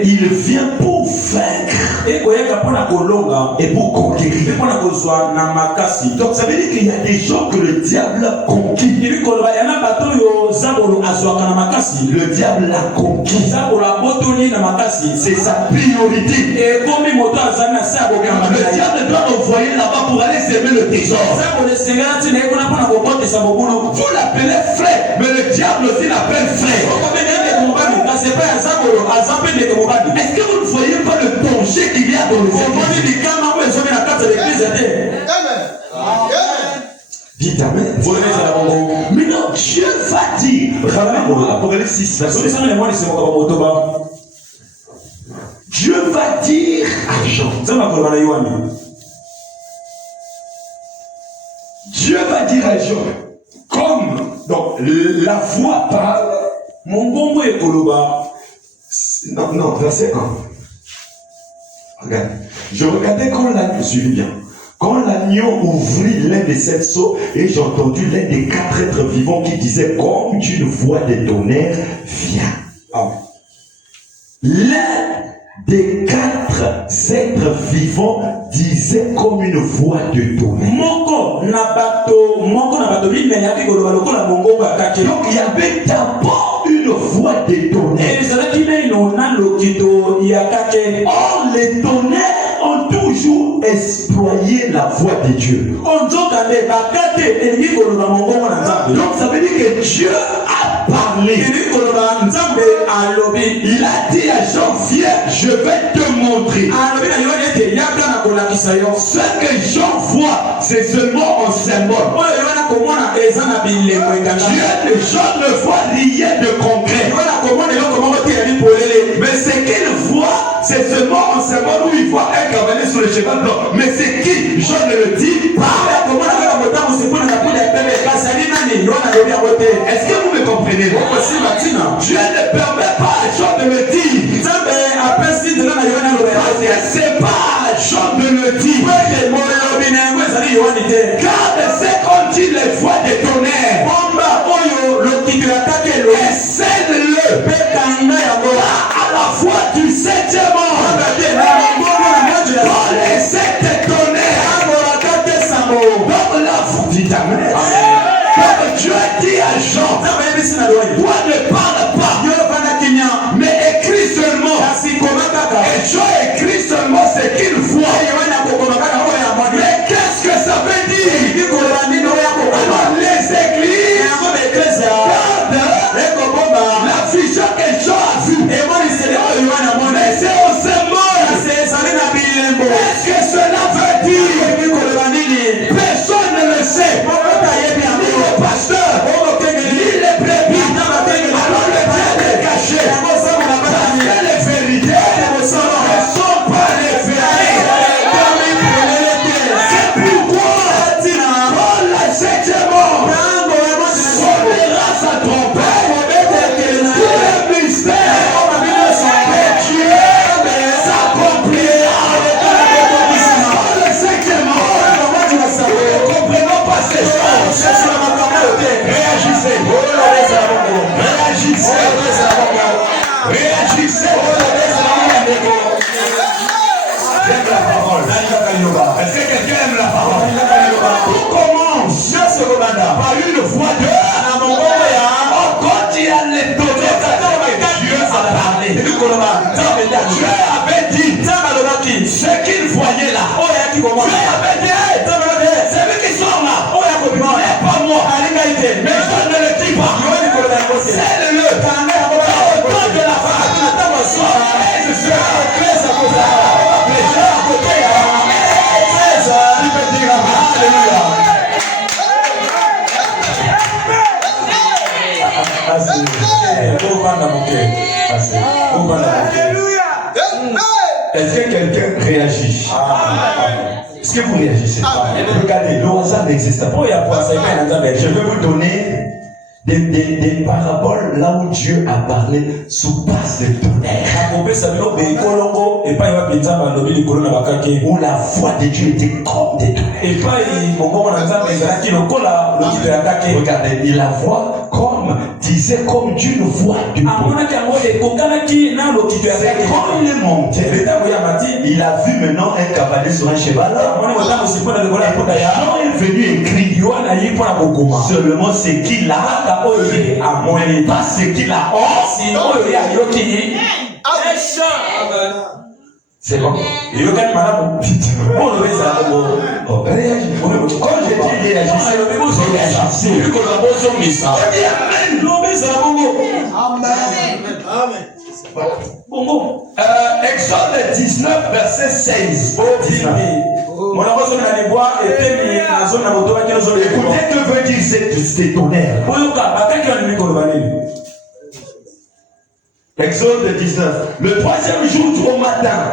Il vient pour vaincre et pour conquérir. Donc, ça veut dire qu'il y a des gens que le diable conquit. Le diable l'a conquis. C'est sa priorité. Le diable doit envoyer là-bas pour aller s'aimer le trésor. Vous l'appelez frère, mais le diable aussi l'appelle frère. Est-ce que vous ne voyez pas le danger qu'il y a dans le dites amen. Maintenant, Dieu va dire. Apocalypse 6, Dieu va dire à Jean. Dieu va dire à Jean. Comme donc la voix parle. Non, verset 1. Regarde. Je regardais quand l'agneau, suivez bien. Quand l'agneau ouvrit l'un des 7 sceaux, et j'ai entendu l'un des 4 êtres vivants qui disait comme d'une voix de tonnerre, viens. Amen. L'un des 4 êtres vivants disait comme une voix de tonnerre. Donc il y avait d'abord une voix de tonnerre. Or les tonnerres ont toujours exploité la voix de Dieu. Donc ça veut dire que Dieu a parlé. Il a dit à Jean, viens, je vais te montrer. Ce que Jean voit, c'est seulement un symbole. Jean ne voit rien de concret. Mais ce qu'il voit, c'est seulement un symbole où il voit un cavalier sur le cheval blanc. Mais c'est qui? Jean ne le dit pas. Est-ce que vous me comprenez? Dieu ne permet pas à Jean de le dire. C'est pas à Jean de le dire. Car c'est qu'on dit les voix des tonnerres. Et scelle-le à la voix du 7e ange. Dans les 7 tonnerres. Dans la voix du tonnerre. Donc Dieu a dit à Jean, toi ne parle pas, mais écris seulement. Et Jean écrit seulement ce qu'il voit. Mais qu'est-ce que ça veut dire? Alors les églises regardent la vision que Jean a vue. Mais c'est au symbole. Est-ce que cela veut dire? Personne ne le sait. Ni le pasteur, ni les brebis. Alors le diable est caché. Parce que les vérités ne sont pas révélées. C'est pourquoi dans la 7e ange sonnera sa trompette. Tout le mystère de Dieu s'accomplira. Dans le 7e ange, nous ne comprenons pas ces choses. Réagissez. Réagissez. Réagissez. J'aime la parole. Est-ce que quelqu'un aime la parole? Tout commence par une voix de quand il y a les données, Dieu a parlé. Dieu avait dit ce qu'il voyait là. Dieu avait dit c'est lui qui sort là. Mais pas moi. Mais je ne le dis pas. C'est le temps de la femme. Est-ce que quelqu'un réagit? Est-ce que vous réagissez? Regardez, le hasard n'existe pas. Je vais vous donner des paraboles là où Dieu a parlé sous base de tonnerre. Où la voix de Dieu était comme des tonnerres. Regardez, il la voit disait comme d'une voix du peuple. C'est quand il est monté, il a vu maintenant un cavalier sur un cheval. Jean est venu écrire seulement ce qu'il a, pas ce qu'il a. C'est bon. Quand je dis réagissez, Exode 19, verset 16. Écoutez que veut dire ces tonnerres. Exode 19. Le 3e jour au matin,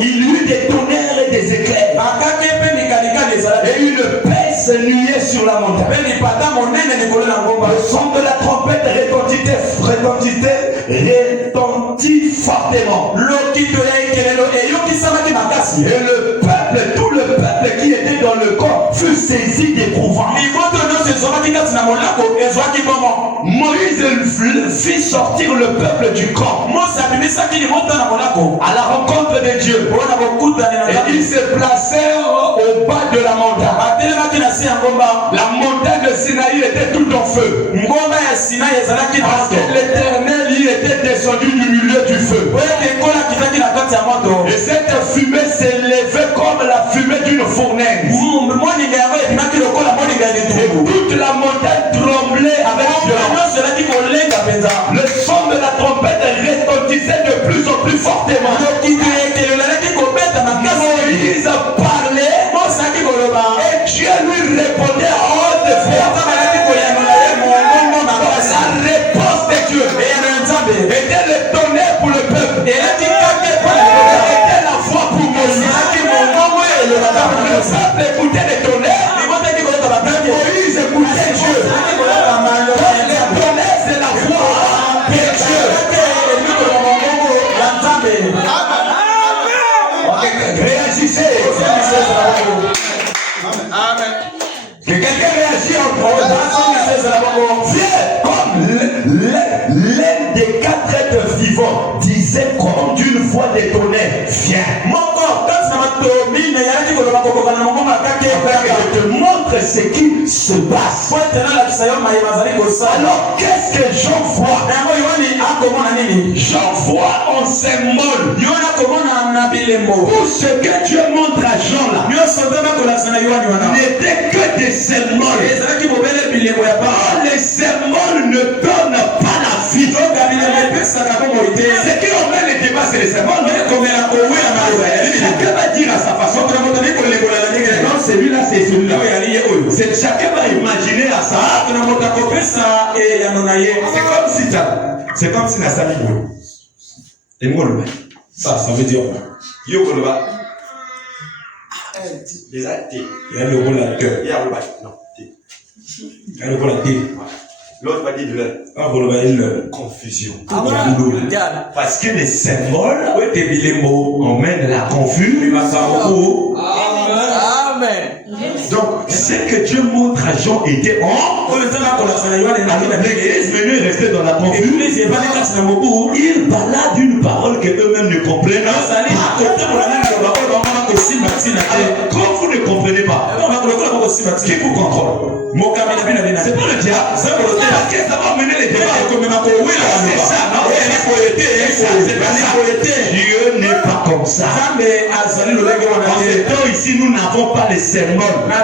il y eut des tonnerres et des éclairs. Et une paix s'ennuyait sur la montagne. Le son de la trompette retentit fortement. Et le peuple, tout le peuple qui était dans le camp fut saisi d'épouvante. Moïse fit sortir le peuple du camp à la rencontre de Dieu. Et ils se placèrent au bas de la montagne. La montagne de Sinaï était tout en feu. Parce que l'Éternel y était descendu du milieu du feu. Et cette fumée s'élevait comme la fumée d'une fournaise. Et toute la montagne tremblait avec violence. Dieu lui répondait à haute voix. La réponse de Dieu était le tonnerre pour le peuple. Était la voix pour Moïse. Le peuple écoutait le tonnerre. Moïse écoutait Dieu. Le tonnerre, c'est la voix de Dieu. Réagissez. Amen. Que quelqu'un réagisse encore. Comme l'un des quatre êtres vivants disait comme d'une voix de tonnerre, viens. Je te montre ce qui se passe. Alors qu'est-ce que j'en vois? J'en vois un symbole. Pour ce que Dieu montre à Jean là, n'était que des symboles. Les symboles ne donnent pas la vie. Ce qui emmène les débats, c'est les symboles. Chacun va dire à sa façon. Non, celui-là, c'est celui-là. Chacun va imaginer à ça. C'est comme si Nassali ça veut dire quoi? Les athées. Il y a le rôle à cœur. Il y a le rôle à non. Il y a le rôle à thé. L'autre va dire de confusion. Parce que les symboles emmènent la confusion. Amen. Donc, ce que Dieu montre à Jean était en. L'église venue rester dans la confusion. Il parla d'une parole que eux-mêmes ne comprennent pas. Comme vous ne comprenez pas, qui vous contrôle? C'est pas le diable. Parce que ça va mener les débats. C'est ça, non? C'est pas ça. Dieu n'est pas comme ça. En ce temps ici, nous n'avons pas les sermons. Mais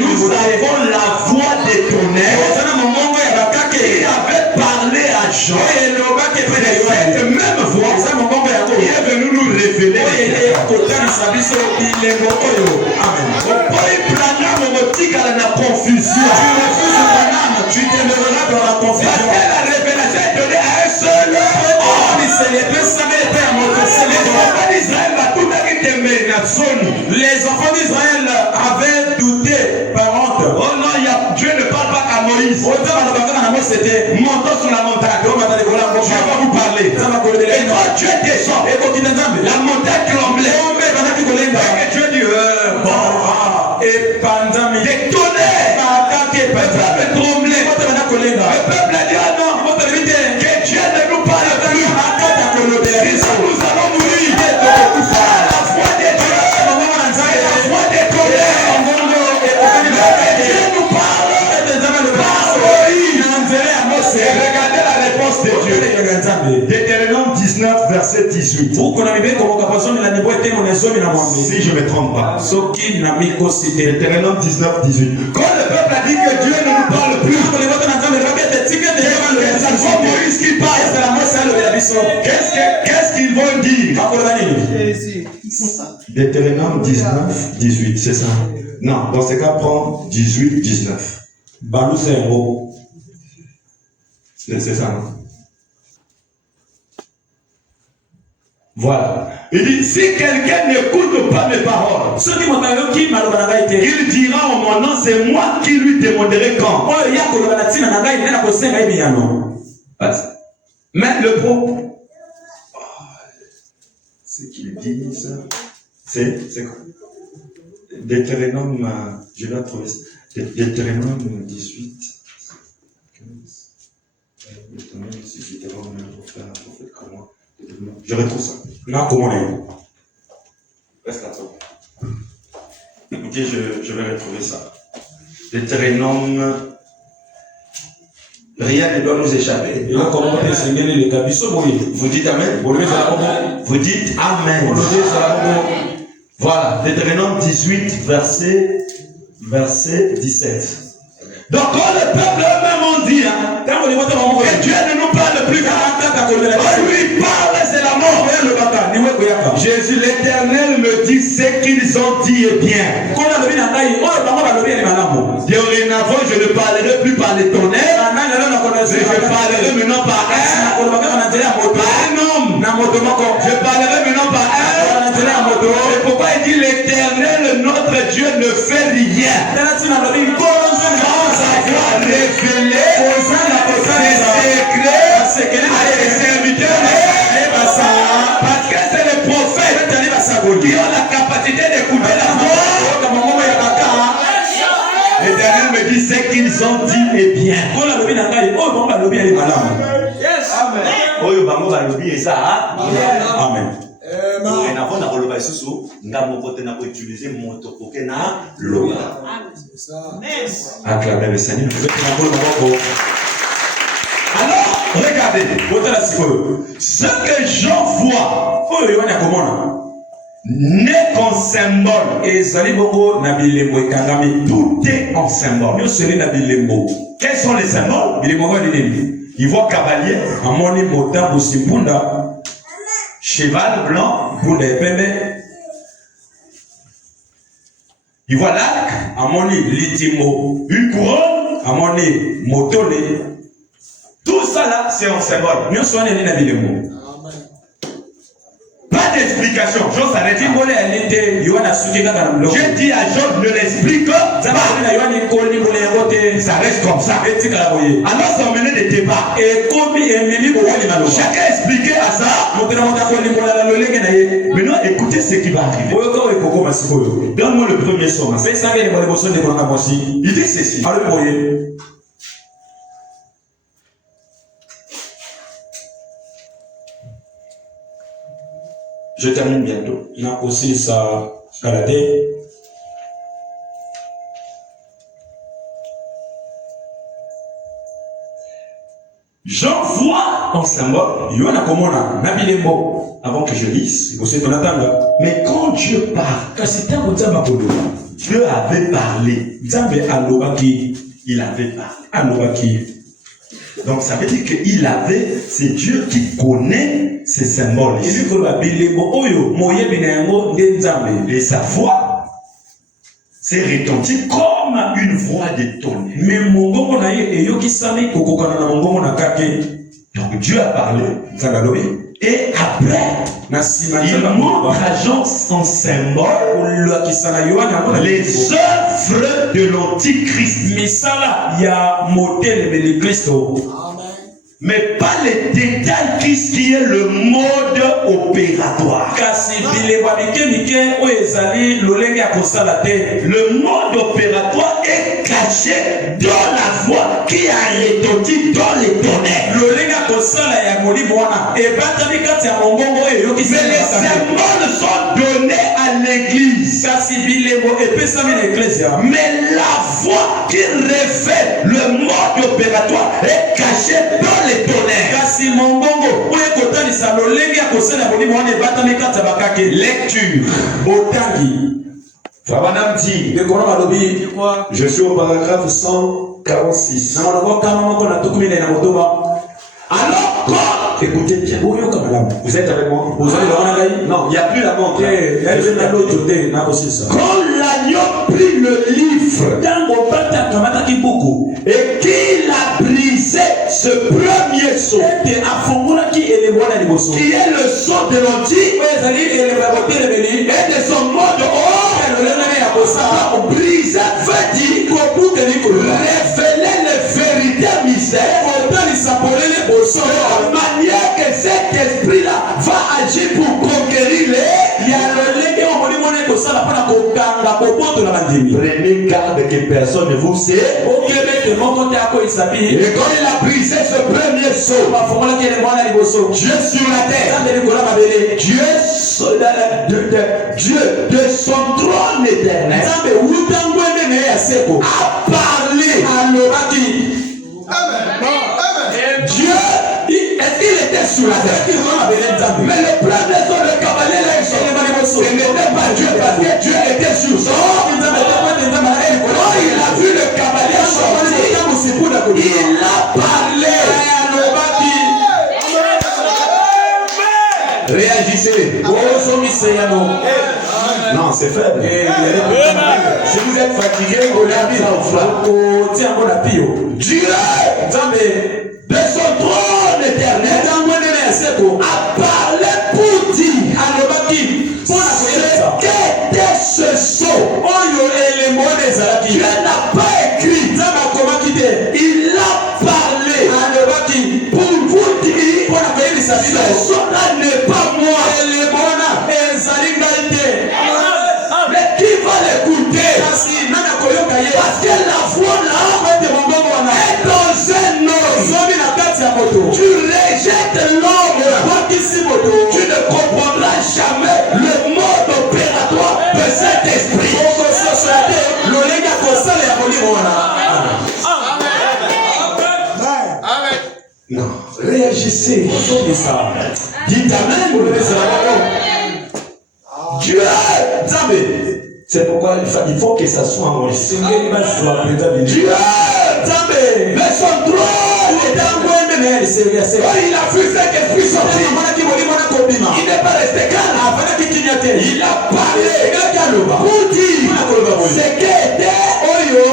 nous avons la voix des tonnerres. Il avait parlé à Jean. Cette même voix, il est venu nous révéler. Tu demeureras dans la confusion. Parce que la révélation est donnée à un seul homme. Les enfants d'Israël avaient douté par honte. Oh non, Dieu ne parle pas qu'à Moïse. C'était montant sur la montagne. Je vais vous parler. Et quand Dieu descend, la montagne tremblait. Et Dieu dit des tonnerres. Le peuple tremblait. Le peuple a dit ah non, que Dieu ne nous parle plus. Si nous allons mourir, la foi des dieux, la foi des tonnerres. Dieu nous parle. Regardez la réponse de Dieu. Deutéronome 19, verset 18. Si je ne me trompe pas. Deutéronome 19, 18. Quand le peuple a dit que Dieu ne nous parle plus, c'est Moïse qui parle. Qu'est-ce qu'ils vont dire? Deutéronome 19, 18, c'est ça? Non, dans ce cas, prends 18, 19. C'est ça, non? Voilà. Il dit, si quelqu'un n'écoute pas mes paroles, il dira en mon nom, c'est moi qui lui demanderai quand. Mais le propos, ce qu'il dit, ça, c'est quoi? Deutéronome, je vais trouver ça. Deutéronome 18. Je retrouve ça. Reste là. Écoutez, je vais retrouver ça. Deutéronome. Rien ne doit nous échapper. Vous dites Amen. Vous dites Amen. Voilà. Deutéronome 18, verset 17. Donc quand le peuple eux-mêmes ont dit que Dieu ne nous parle plus, on lui parle, c'est la mort. Jésus l'Éternel me dit dit ce qu'ils ont dit est bien. Dorénavant, je ne parlerai plus par les tonnerres, mais je parlerai maintenant par un homme. Je parlerai maintenant par un. Et pourquoi il dit l'Éternel, notre Dieu, ne fait rien sans avoir révélé ses secrets à ses serviteurs. Parce que c'est les prophètes qui ont la capacité d'écouter la voix. L'Éternel me dit ce qu'ils ont dit est bien. Amen. Acclamez le Seigneur. Alors, regardez. Ce que j'en vois n'est qu'un symbole. Tout est en symbole. Quels sont les symboles? Il voit cavalier, cheval blanc, il voit l'arc, une couronne, tout ça là c'est un symbole. Pas d'explication. Jean s'arrête. Je dis à Jean, ne l'explique pas. Ça reste comme ça. Alors ça amenait des débats. Chacun expliquait à ça. Maintenant, écoutez ce qui va arriver. Donne-moi le premier son. Il dit ceci. Je termine bientôt. J'en vois un symbole avant que je lise. Mais quand Dieu parle, Dieu avait parlé. Il avait parlé. Donc ça veut dire qu'il avait, c'est Dieu qui connaît ces symboles. Et sa voix s'est retentie comme une voix de tonnerre. Donc Dieu a parlé. Et après, il montre à Jean son symbole, les œuvres de l'Antichrist. Mais pas les détails, qu'est-ce qui est le mode opératoire. Le mode opératoire est caché dans la voix qui a retenti dans les tonnerres. Mais les symboles sont donnés à l'église. Mais la voix qui révèle le mode opératoire est cachée dans les tonnerres. Lecture. Je suis au paragraphe 146. Alors quand, écoutez bien, vous êtes avec moi? Non, il n'y a plus la montre. Quand l'agneau prit le livre et qu'il a brisé ce premier sceau, qui est le sceau de l'antique et de son mode brisé veut dire révéler les vérités mystères. La manière que cet esprit-là va agir pour conquérir les. Prenez garde que personne ne vous sait. Et quand il a brisé ce premier sceau, Dieu sur la terre, Dieu de son trône éternel a parlé. Dieu, est-ce qu'il était sur la terre? Mais le premier son, le cavalier là, ce n'était pas Dieu parce que Dieu était sur son. Quand il a vu le cavalier sortir, il a parlé. Réagissez. Non, c'est faible. Si vous êtes fatigué, vous l'avez ça au froid. Dieu, de son trône éternel, a parlé pour dire ce qu'était ce sceau. Dieu n'a pas écrit, il a parlé pour vous dire ce sceau-là n'est pas moi. Mais qui va l'écouter? Parce que la voix là est dans un homme. Tu rejettes l'homme. Tu ne comprendras jamais le mode opératoire de cet esprit. Non, réagissez. Dites Amen. Dieu, c'est pourquoi il faut que ça soit enregistré. Dieu, mais son trône il a vu faire quelque chose sortir. Il n'est pas resté calme. Il a parlé pour dire ce qu'était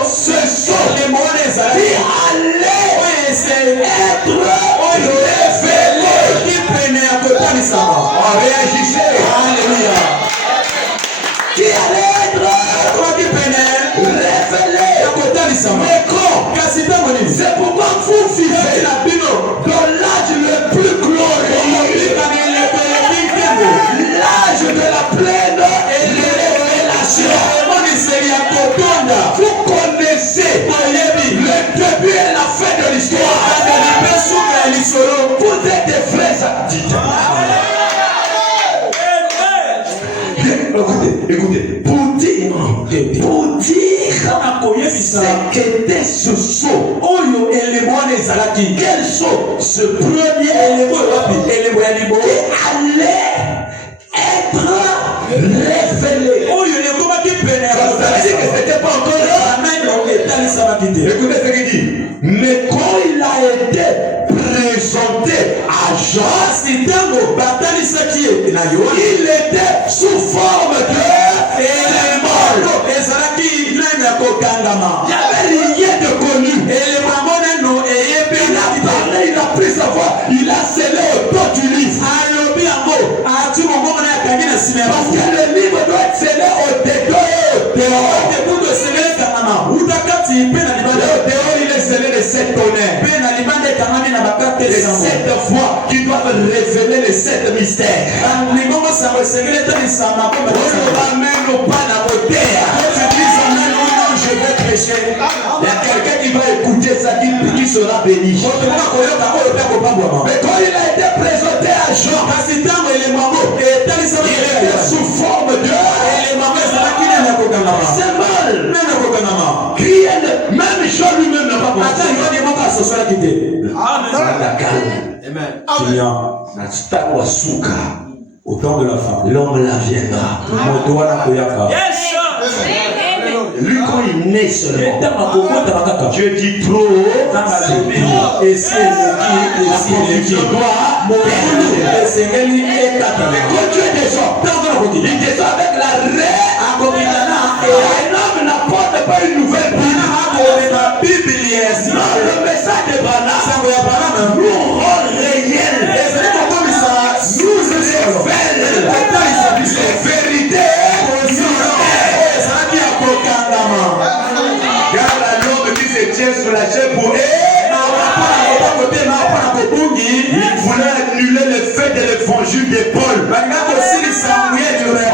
ce sceau qui allait être révélé. Réagissez. Alléluia. Qui allait être révélé. Mais quand? C'est pourquoi vous vivez dans l'âge le plus glorieux, l'âge de la pleine révélation. Vous connaissez le début et la fin de l'histoire. Vous êtes des vrais actifs. Écoutez, pour dire ce qu'était ce sceau. Quel sceau? Ce premier qui allait être révélé. Ça veut dire que c'était pas encore là. Écoutez ce qu'il dit. Mais quand il a été présenté à Jean, il était sous forme de élément. Il y avait rien de connu. Il a pris sa voix. Il a scellé au dos du livre. Parce que le livre doit être scellé au dedans et au dehors. Il est scellé de 7 tonnerres. Les 7 voix qui doivent révéler les 7 mystères. Je vais prêcher. Il y a quelqu'un qui va écouter ça qui sera béni. Mais quand il a été présenté à Jean, il était sous forme de symbole. Même Jean lui-même n'a pas compris. Au temps de la femme, l'homme la viendra. Lui, quand il naît seulement, Dieu dit trop, et c'est qui doit mais quand Dieu descend, il descend avec la raie, et un homme n'apporte pas une nouvelle Bible. Non, le message de Branham nous rend réel. Nous révèle les vérités. Car l'homme qui se tient sur la chair pour il voulait annuler le fait de l'évangile de Paul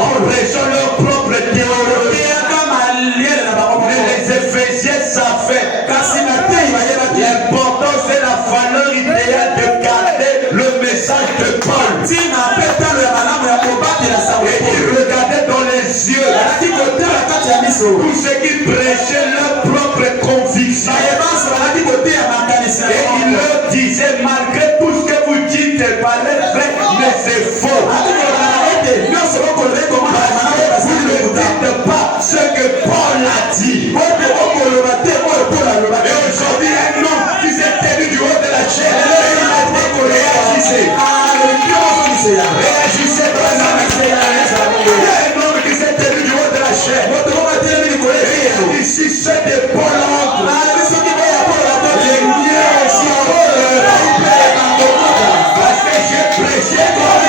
en prêchant leur propre théologie. Les Éphésiens savaient l'importance et la valeur de Pologne. Les miens aussi parce que j'ai prêché comme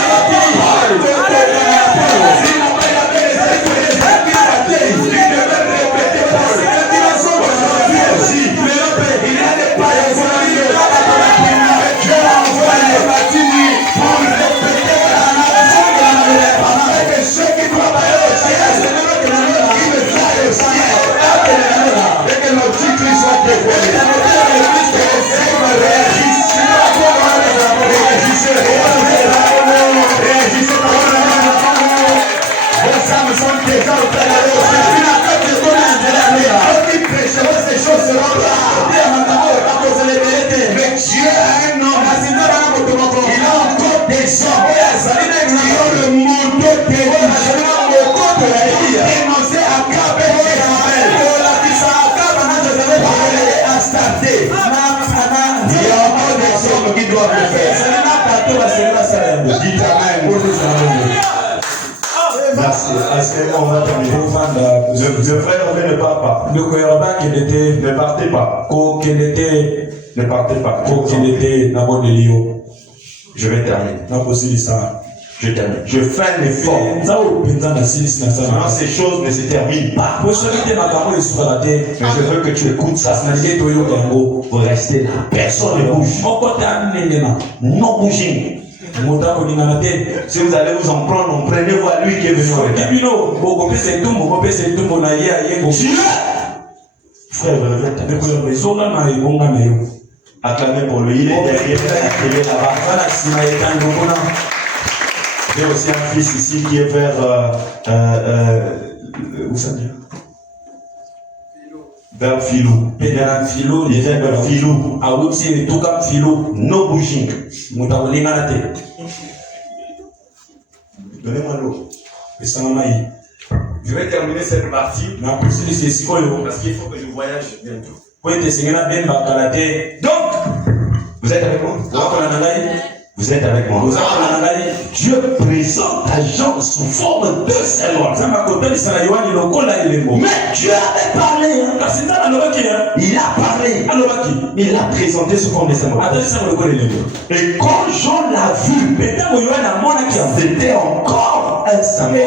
merci. On va terminer. Le frère ne part pas. Ne partez pas. Ne partez pas. Je vais terminer. Je termine. Je fais un effort. Non, ces choses ne se terminent pas. Mais je veux que tu écoutes ça. Vous restez là. Personne ne bouge. Non bouging. Si vous allez vous en prendre, prenez-vous à lui qui est venu. Dieu! Frère, acclamez pour lui. Il est derrière la télé là-bas. Il y a aussi un fils ici qui est vers où ça vient? Vers Philou. Il est vers Philou. No bouging. Donnez-moi l'eau. Je vais terminer cette partie parce qu'il faut que je voyage bientôt. Donc, vous êtes avec moi? Vous êtes avec moi. Dieu présente à Jean sous forme de serment. Mais Dieu avait parlé. Il a parlé. Il a présenté sous forme de serment. Et quand Jean l'a vu, c'était encore un serment.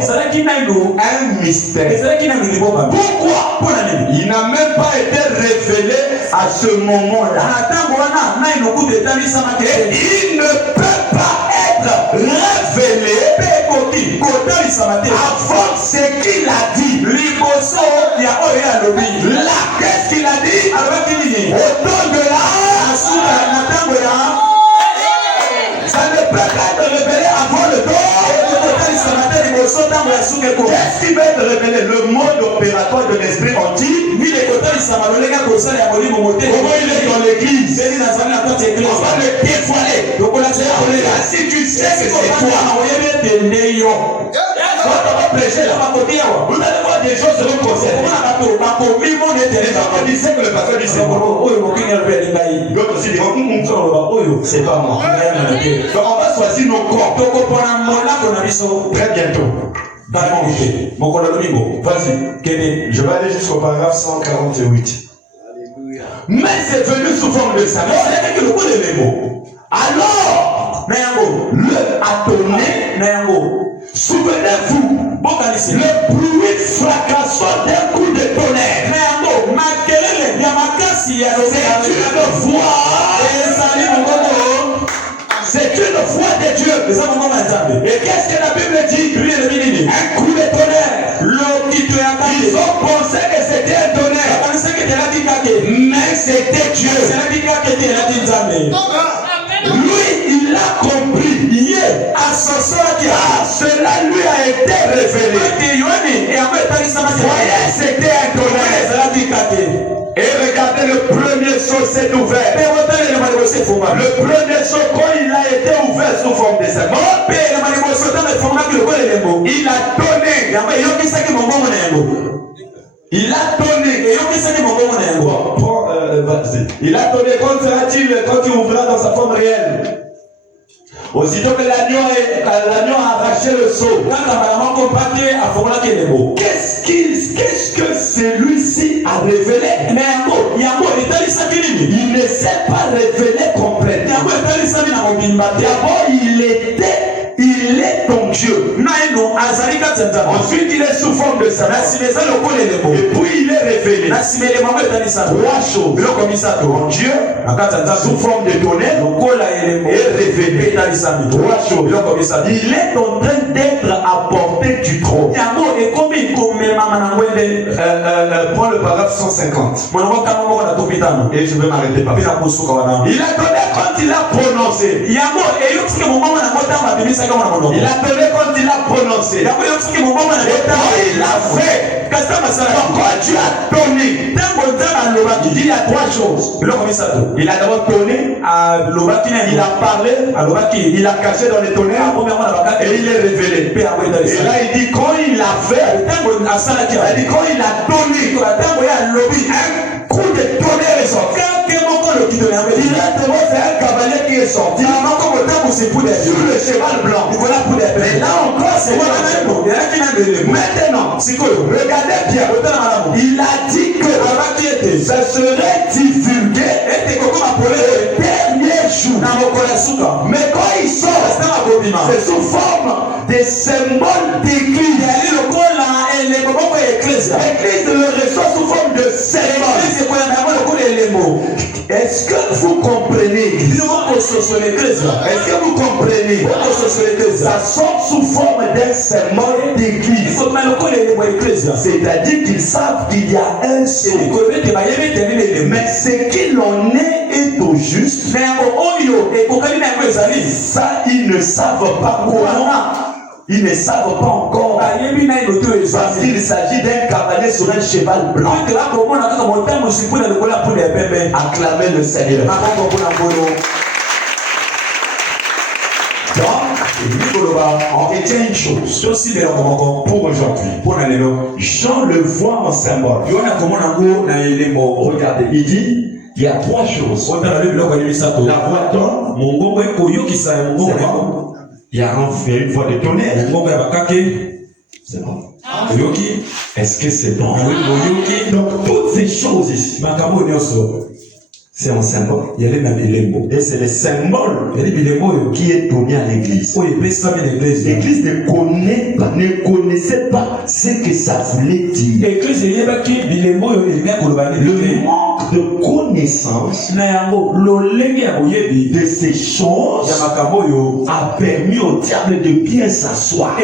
Un mystère. Pourquoi? Il n'a même pas été révélé à ce moment-là. Et il ne peut pas être révélé avant ce qu'il a dit. Là, qu'est-ce qu'il a dit? Autant de là, ça ne peut pas être révélé avant le temps. Qu'est-ce qui va être révélé? Le mode opératoire de l'esprit antique. Comment il est dans l'église? On va le dévoiler. Si tu sais que c'est toi, quand on va prêcher là, vous allez voir des choses se reconnaître. Les gens disaient que le pasteur dit c'est moi. D'autres aussi diront c'est pas moi. Donc on va choisir nos corps. Très bientôt. Vas-y. Je vais aller jusqu'au paragraphe 148. Mais c'est venu sous forme de serment. Alors, le a donné. Souvenez-vous, le bruit fracassant d'un coup de tonnerre. C'est une voix de Dieu. Et qu'est-ce que la Bible dit? Un coup de tonnerre. Ils ont pensé que c'était un tonnerre. Mais c'était Dieu. Lui, il a compris. Cela lui a été révélé. Voyez, c'était un tonnerre. Et regardez, le premier saut s'est ouvert. Le premier saut, quand il a été ouvert sous forme de serment, il a donné. Il a donné. Bon, il a donné. Quand sera-t-il quand il ouvrira dans sa forme réelle? Aussitôt que l'agneau a arraché attaché le sceau. Qu'est-ce que celui-ci a révélé? Il ne s'est pas révélé complètement. D'abord, il est ton Dieu. Ensuite, il est sous forme de Satan. Et puis, il est révélé. Trois choses. Ton Dieu, sous forme de tonnerre, est révélé. Trois choses. Il est en train d'être à portée du trône. Prends le paragraphe 150. Et je vais m'arrêter par là. Il a donné quand il a prononcé. Il a donné quand il a prononcé. Et il a fait. Pourquoi tu as donné? Il dit il y a trois choses. Il a d'abord donné. Il a parlé. Il a caché dans les tonnerres. Et il est révélé. Et là il dit quand il a fait. Il dit quand il a donné. Un coup de tonnerre est sorti. Il a c'est un cavalier qui est sorti sur le cheval blanc. Mais là encore, c'est maintenant, regardez bien. Il a dit que ça serait divulgué le dernier jour. Mais quand il sort, c'est sous forme des symboles d'église. L'église le reçoit sous forme de symboles. Est-ce que vous comprenez? Est-ce que vous comprenez? Ça sort sous forme d'un symbole d'église. C'est-à-dire qu'ils savent qu'il y a un seul. Mais ce qu'il en est au juste. Ça, ils ne savent pas comment. Ils ne savent pas encore. Parce qu'il s'agit d'un cavalier sur un cheval blanc. Acclamez le Seigneur. Donc, on retient une chose pour aujourd'hui. Jean le voit en symbole. Regardez, il dit il y a trois choses. La voix d'homme, il y a une voix de tonnerre. C'est bon. Est-ce que c'est bon? Donc toutes ces choses ici, c'est un symbole. Et c'est le symbole qui est donné à l'église. L'église ne connaissait pas ce que ça voulait dire. Le manque de connaissance de ces choses a permis au diable de bien s'asseoir.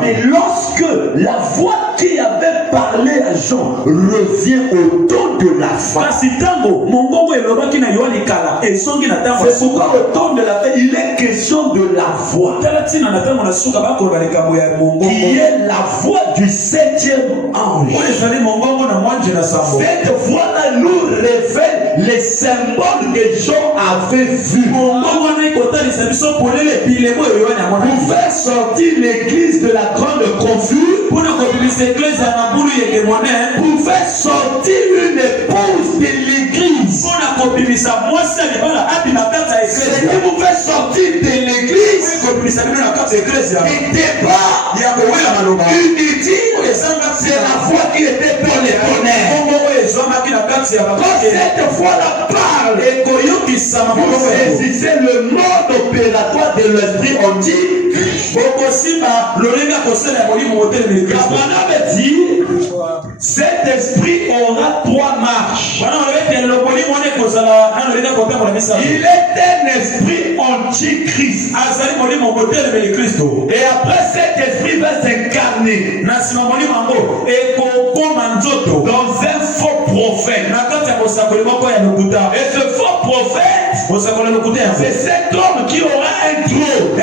Mais lorsque la voix qui avait parlé à Jean revient au ton de la fin, c'est pourquoi au ton de la fin il est question de la voix qui est la voix du 7e ange. Cette voix-là nous révèle les symboles que Jean avait vus pour faire sortir l'église de la grande confus, pour faire sortir une épouse de l'église. C'est qui vous fait sortir de l'église des débats inutiles. C'est la voix qui était pour les tonnerres. Quand cette voix-là parle, vous saisissez le mode opératoire de l'esprit anti-Christ. Abraham dit, cet esprit aura trois marches. Il est un esprit anti-Christ. Et après cet esprit va s'incarner dans un faux prophète. Et ce faux prophète, c'est cet homme qui aura un trône,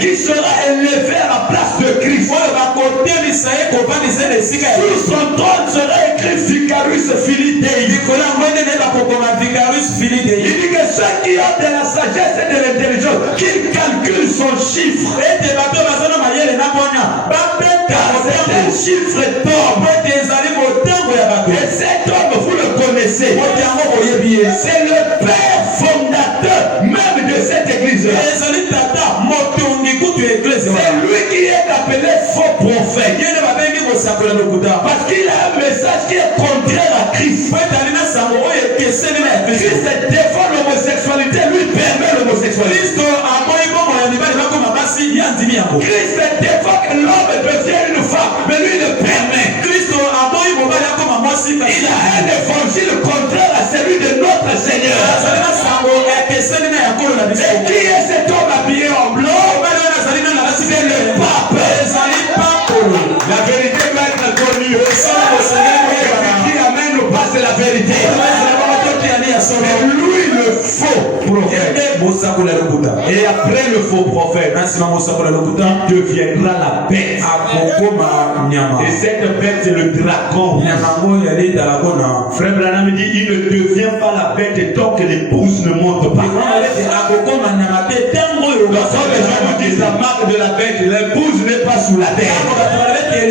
qui sera élevé à la place de Christ. Sur son trône sera écrit Vicarius Filii Dei. Il dit que ceux qui ont de la sagesse et de l'intelligence, qu'ils calculent son chiffre. Car c'est un chiffre d'homme. Et cet homme, vous le connaissez. C'est le père fondateur même de cette église. Parce qu'il a un message qui est contraire à Christ. Christ défend l'homosexualité, lui permet l'homosexualité. Christ défend que l'homme devienne une femme, mais lui le permet. Il a un évangile contraire à celui de notre Seigneur. Et qui est cet homme habillé en blanc? C'est le pape. La vérité va être connue. Qui amène ou pas, c'est la vérité. Mais lui le faux prophète. Et après le faux prophète, il deviendra la bête. Et cette bête, c'est le dragon. Frère Branham dit, il ne devient pas la bête tant que l'épouse ne monte pas. Lorsque les gens nous disent la marque de la bête, l'épouse n'est pas sous la terre. Quand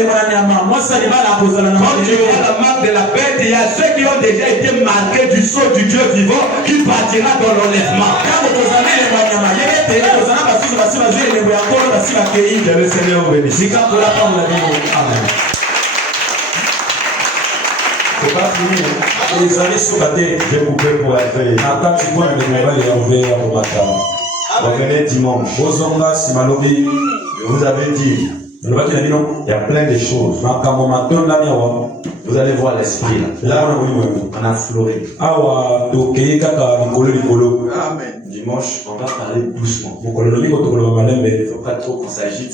tu vois la marque de la bête, il y a ceux qui ont déjà été marqués du sceau du Dieu vivant qui partira dans l'enlèvement. Que le Seigneur vous bénisse. Amen. C'est pas fini. Les années sont battues. J'ai coupé pour être. Revenez dimanche. Je vous avais dit, il y a plein de choses. Vous allez voir l'esprit là. Là, on a floré. Amen. Dimanche, on va parler doucement. Il ne faut pas trop qu'on s'agite.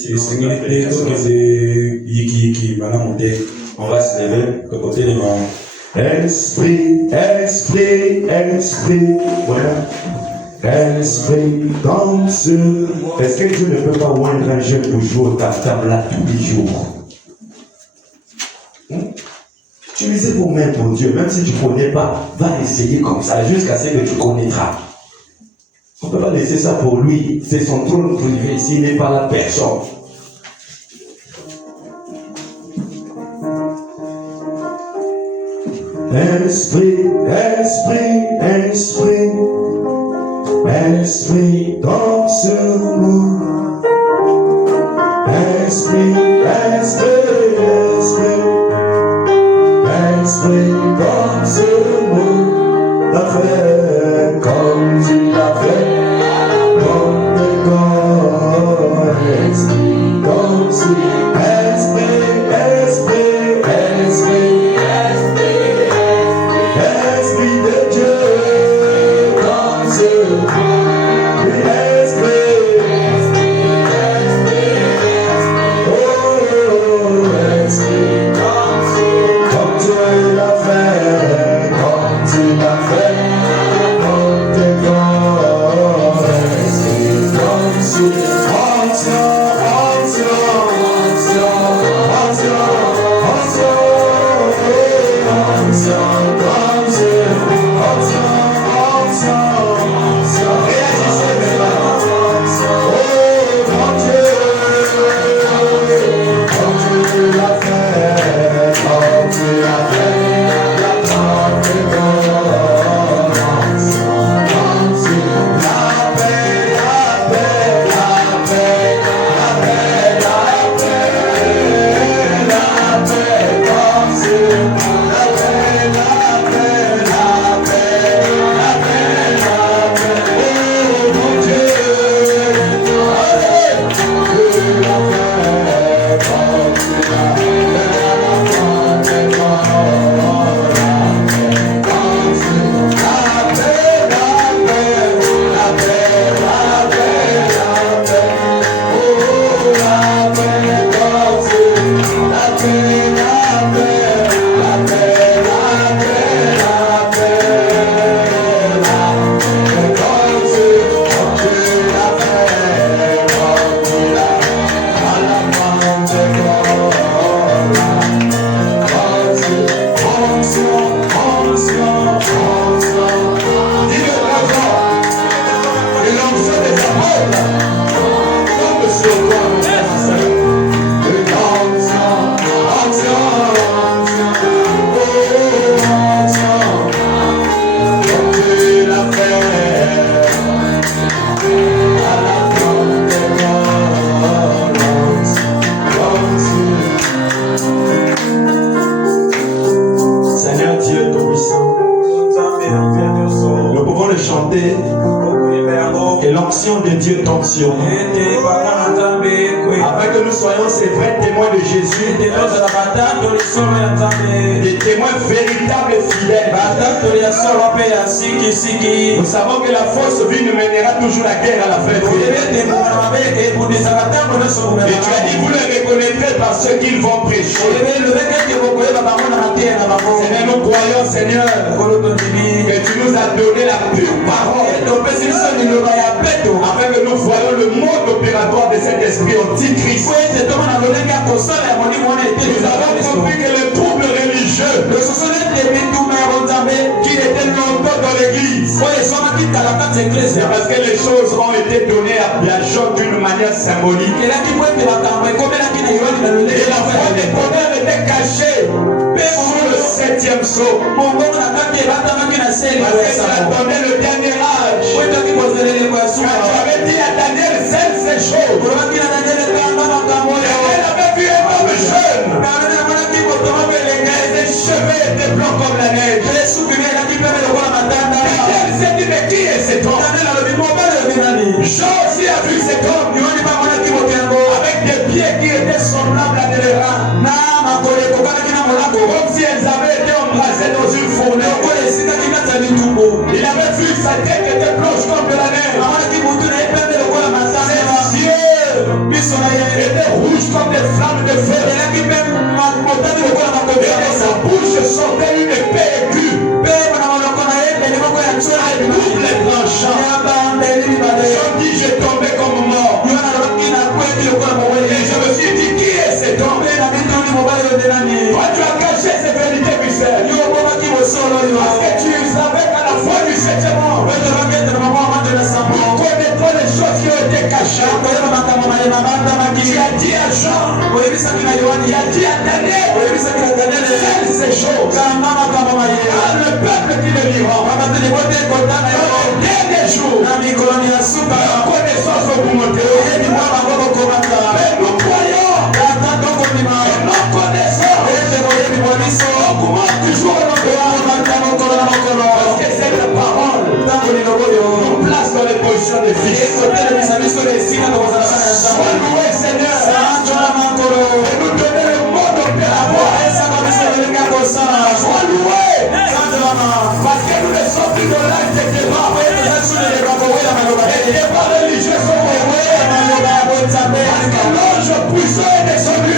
On va se lever. Esprit, esprit, esprit. Voilà. Esprit, danse. Est-ce que Dieu ne peut pas oindre un jeune pour jouer au taf-taf là tous les jours? Utilisez vos mains pour Dieu, même si tu ne connais pas, va essayer comme ça jusqu'à ce que tu connaîtras. On ne peut pas laisser ça pour lui, c'est son trône privé, s'il n'est pas la personne. Esprit, esprit, esprit, esprit, danse-moi. Esprit, esprit, esprit, esprit, danse-moi. Fais comme tu l'as fait, comme le corps. Esprit, danse, esprit, esprit, esprit. Esprit de Dieu, danse, esprit, oh, esprit, danse, comme tu l'as fait, comme tu l'as fait, comme tes corps, esprit, danse, ancien, ancien, ancien, ancien, ancien, ancien. La chanter. Et l'onction de Dieu tension. Afin que nous soyons ces vrais témoins de Jésus. Des témoins véritables et fidèles. Nous savons que la fausse vie nous mènera toujours la guerre à la fin. Et tu as dit, vous les reconnaîtrez par ce qu'ils vont prêcher. Seigneur, nous croyons, Seigneur, que tu nous as donné la pure parole. Afin que nous voyons le mode opératoire de cet esprit antichrist. Nous avons compris que les troubles religieux qui étaient longtemps dans l'église, parce que les choses ont été données à Biachon d'une manière symbolique. Et la foi des bonheurs était cachée sous le 7e sceau. Parce que ça attendait le dernier âge. Quand tu avais dit à Daniel, celle ces choses, Daniel avait vu un homme jeune. Ses cheveux étaient blancs comme la neige. Daniel s'est dit, mais qui est cet homme? Jean aussi a vu cet homme avec des pieds qui étaient semblables à des rats. Comme si elles avaient été embrasées dans une fournaise. Il avait vu sa tête était blanche comme de la neige. Ses yeux étaient rouges comme des flammes de feu. Et de sa bouche sortait une épée aiguë. Double tranchant. Jean dit, j'ai tombé comme mort. Et je me suis dit, qui est cet homme? Toi, tu as caché ces vérités puissantes. Parce que tu savais qu'à la fin du 7e mois, nous connaîtrons les choses qui ont été cachées. Tu as dit à Jean, tu as dit à Daniel, ces choses. Car le peuple qui le lira, au dernier jour, la connaissance augmentée. Mais nous croyons, et nous connaissons, augmente toujours parce que cette parole nous place dans les positions de fils. Sois loué, Seigneur, et nous donner le mode opératoire. Sois loué, parce que nous ne sommes plus dans l'âge des débats. Les débats religieux sont ouverts. Parce que l'ange puissant est descendu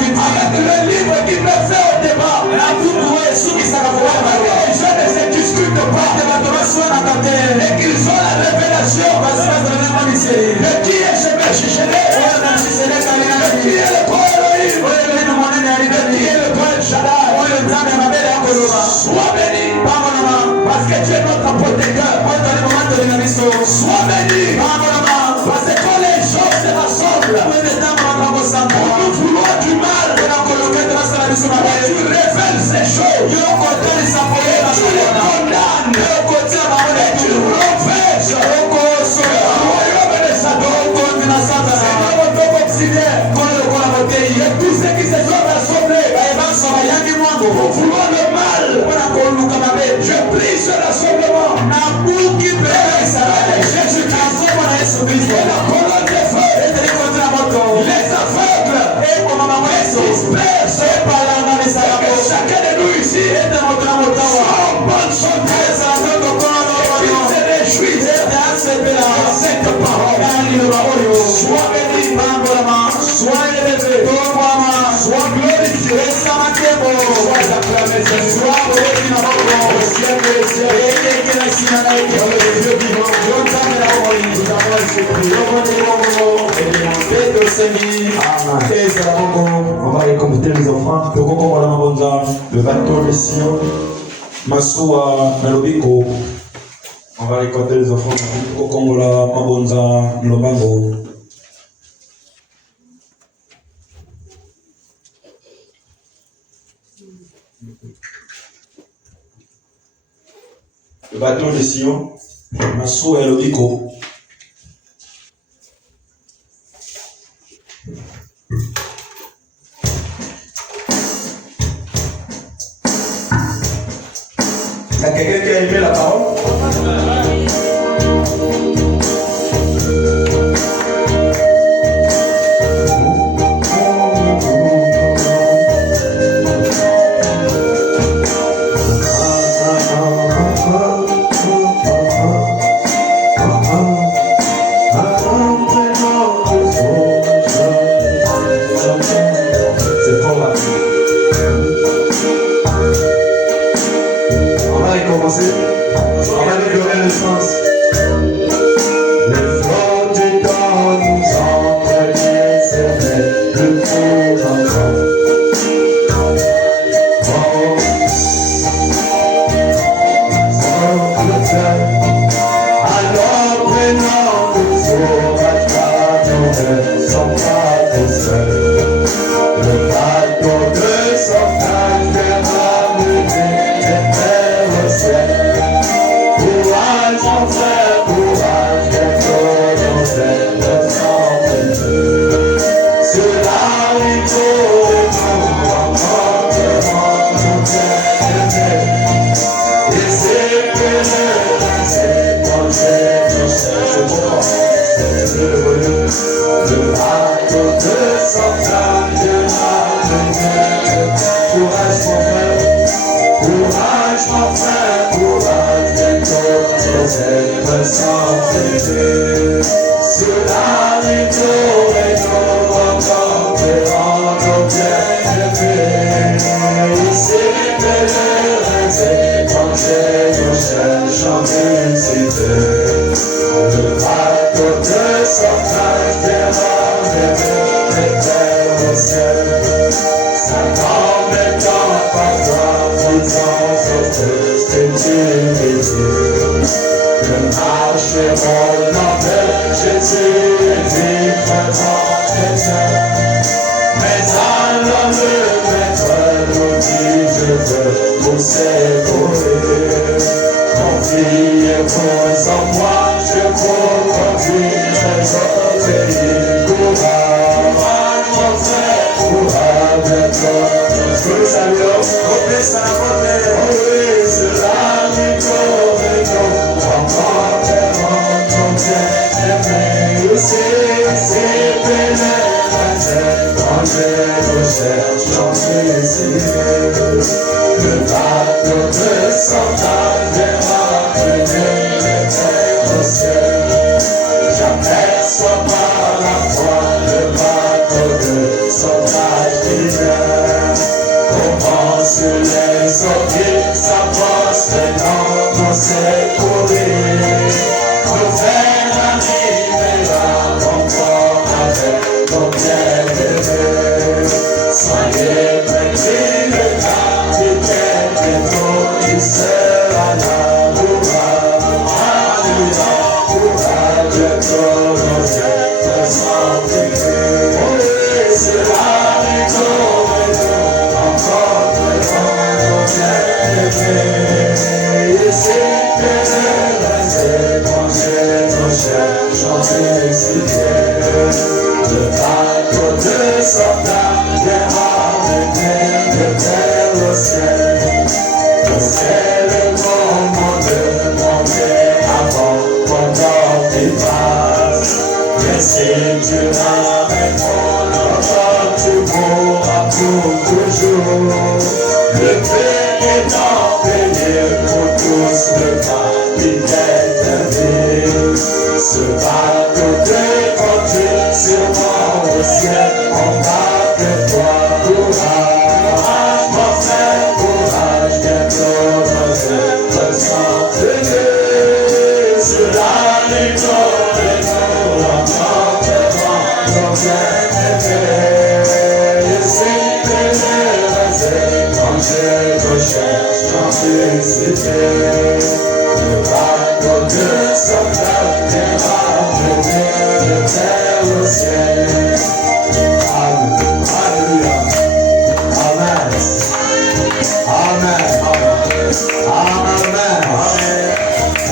avec le livre qui me fait au débat. Les gens ne se discutent pas et qu'ils ont la révélation de qui est ce Messie, de qui est le grand Elohim, de qui est le grand Shaddai. Sois béni parce que tu es notre protecteur. Sois béni parce que quand les gens se rassemblent pour nous vouloir du mal, tu révèles ces choses et tu les condamnes et tu renverses le royaume de Satan. Seigneur, on peut considérer et tous ceux qui se sont rassemblés pour vouloir le mal, je prie ce rassemblement Jésus-Christ et la colonne de feu, les aveugles dispersent, et que chacun de nous ici soit en bonne santé, qu'il se réjouisse de cette parole. Sois béni, sois élevé, sois glorifié, sois acclamé, sois béni au ciel des cieux, dans les yeux vivants. On va récolter les offrandes. Le bateau de Sion. Masua Melobiko. On va récolter les offrandes. Kokongola Mabonza Lobango. Le bateau de Sion. Masua Melobiko. Il y a quelqu'un qui a aimé la parole?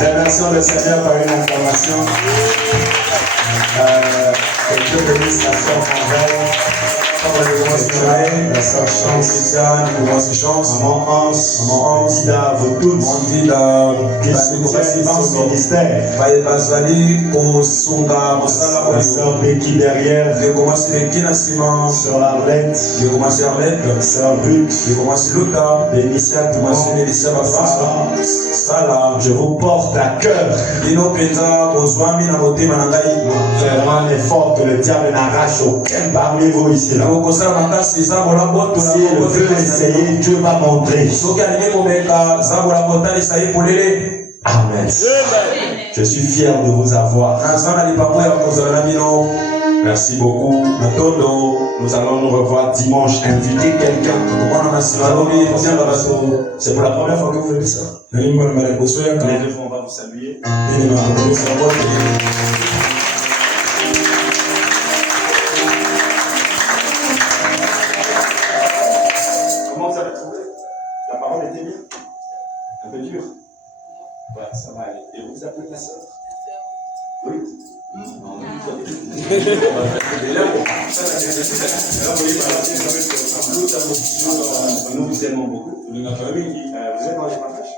Remercions le Seigneur par une information. Que Dieu bénisse la sœur Monroe. La sœur Chance, maman Hans, Dida, vous tous, qui soutiennent dans ce ministère. La sœur Becky derrière, sœur Arlette, sœur Ruth, je vous porte à cœur. Vraiment un effort que le diable n'arrache aucun parmi vous ici. Là. S'il veut essayer, Dieu va montrer. Amen. Je suis fier de vous avoir. Merci beaucoup. Nous allons nous revoir dimanche. Invitez quelqu'un. C'est pour la première fois que vous faites ça. Les deux fois, on va vous saluer. Comment vous avez trouvé? La parole était bien? Un peu dure? Ouais, ça va aller. Et vous appelez la sœur? Oui. Nous vous aimons beaucoup. Vous êtes dans les partages?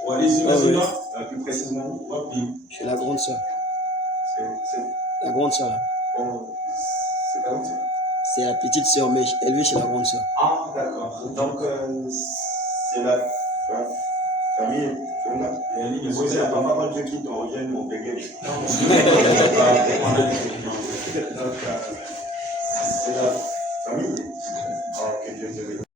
Plus précisément, chez la grande sœur. La grande sœur. C'est pas où ça? C'est la petite sœur, mais élevée chez la grande sœur. Ah, d'accord. Donc, c'est la famille. C'est la maman quand Dieu quitte, on revient, on bégaye. C'est la famille. Oh, que Dieu te bénisse.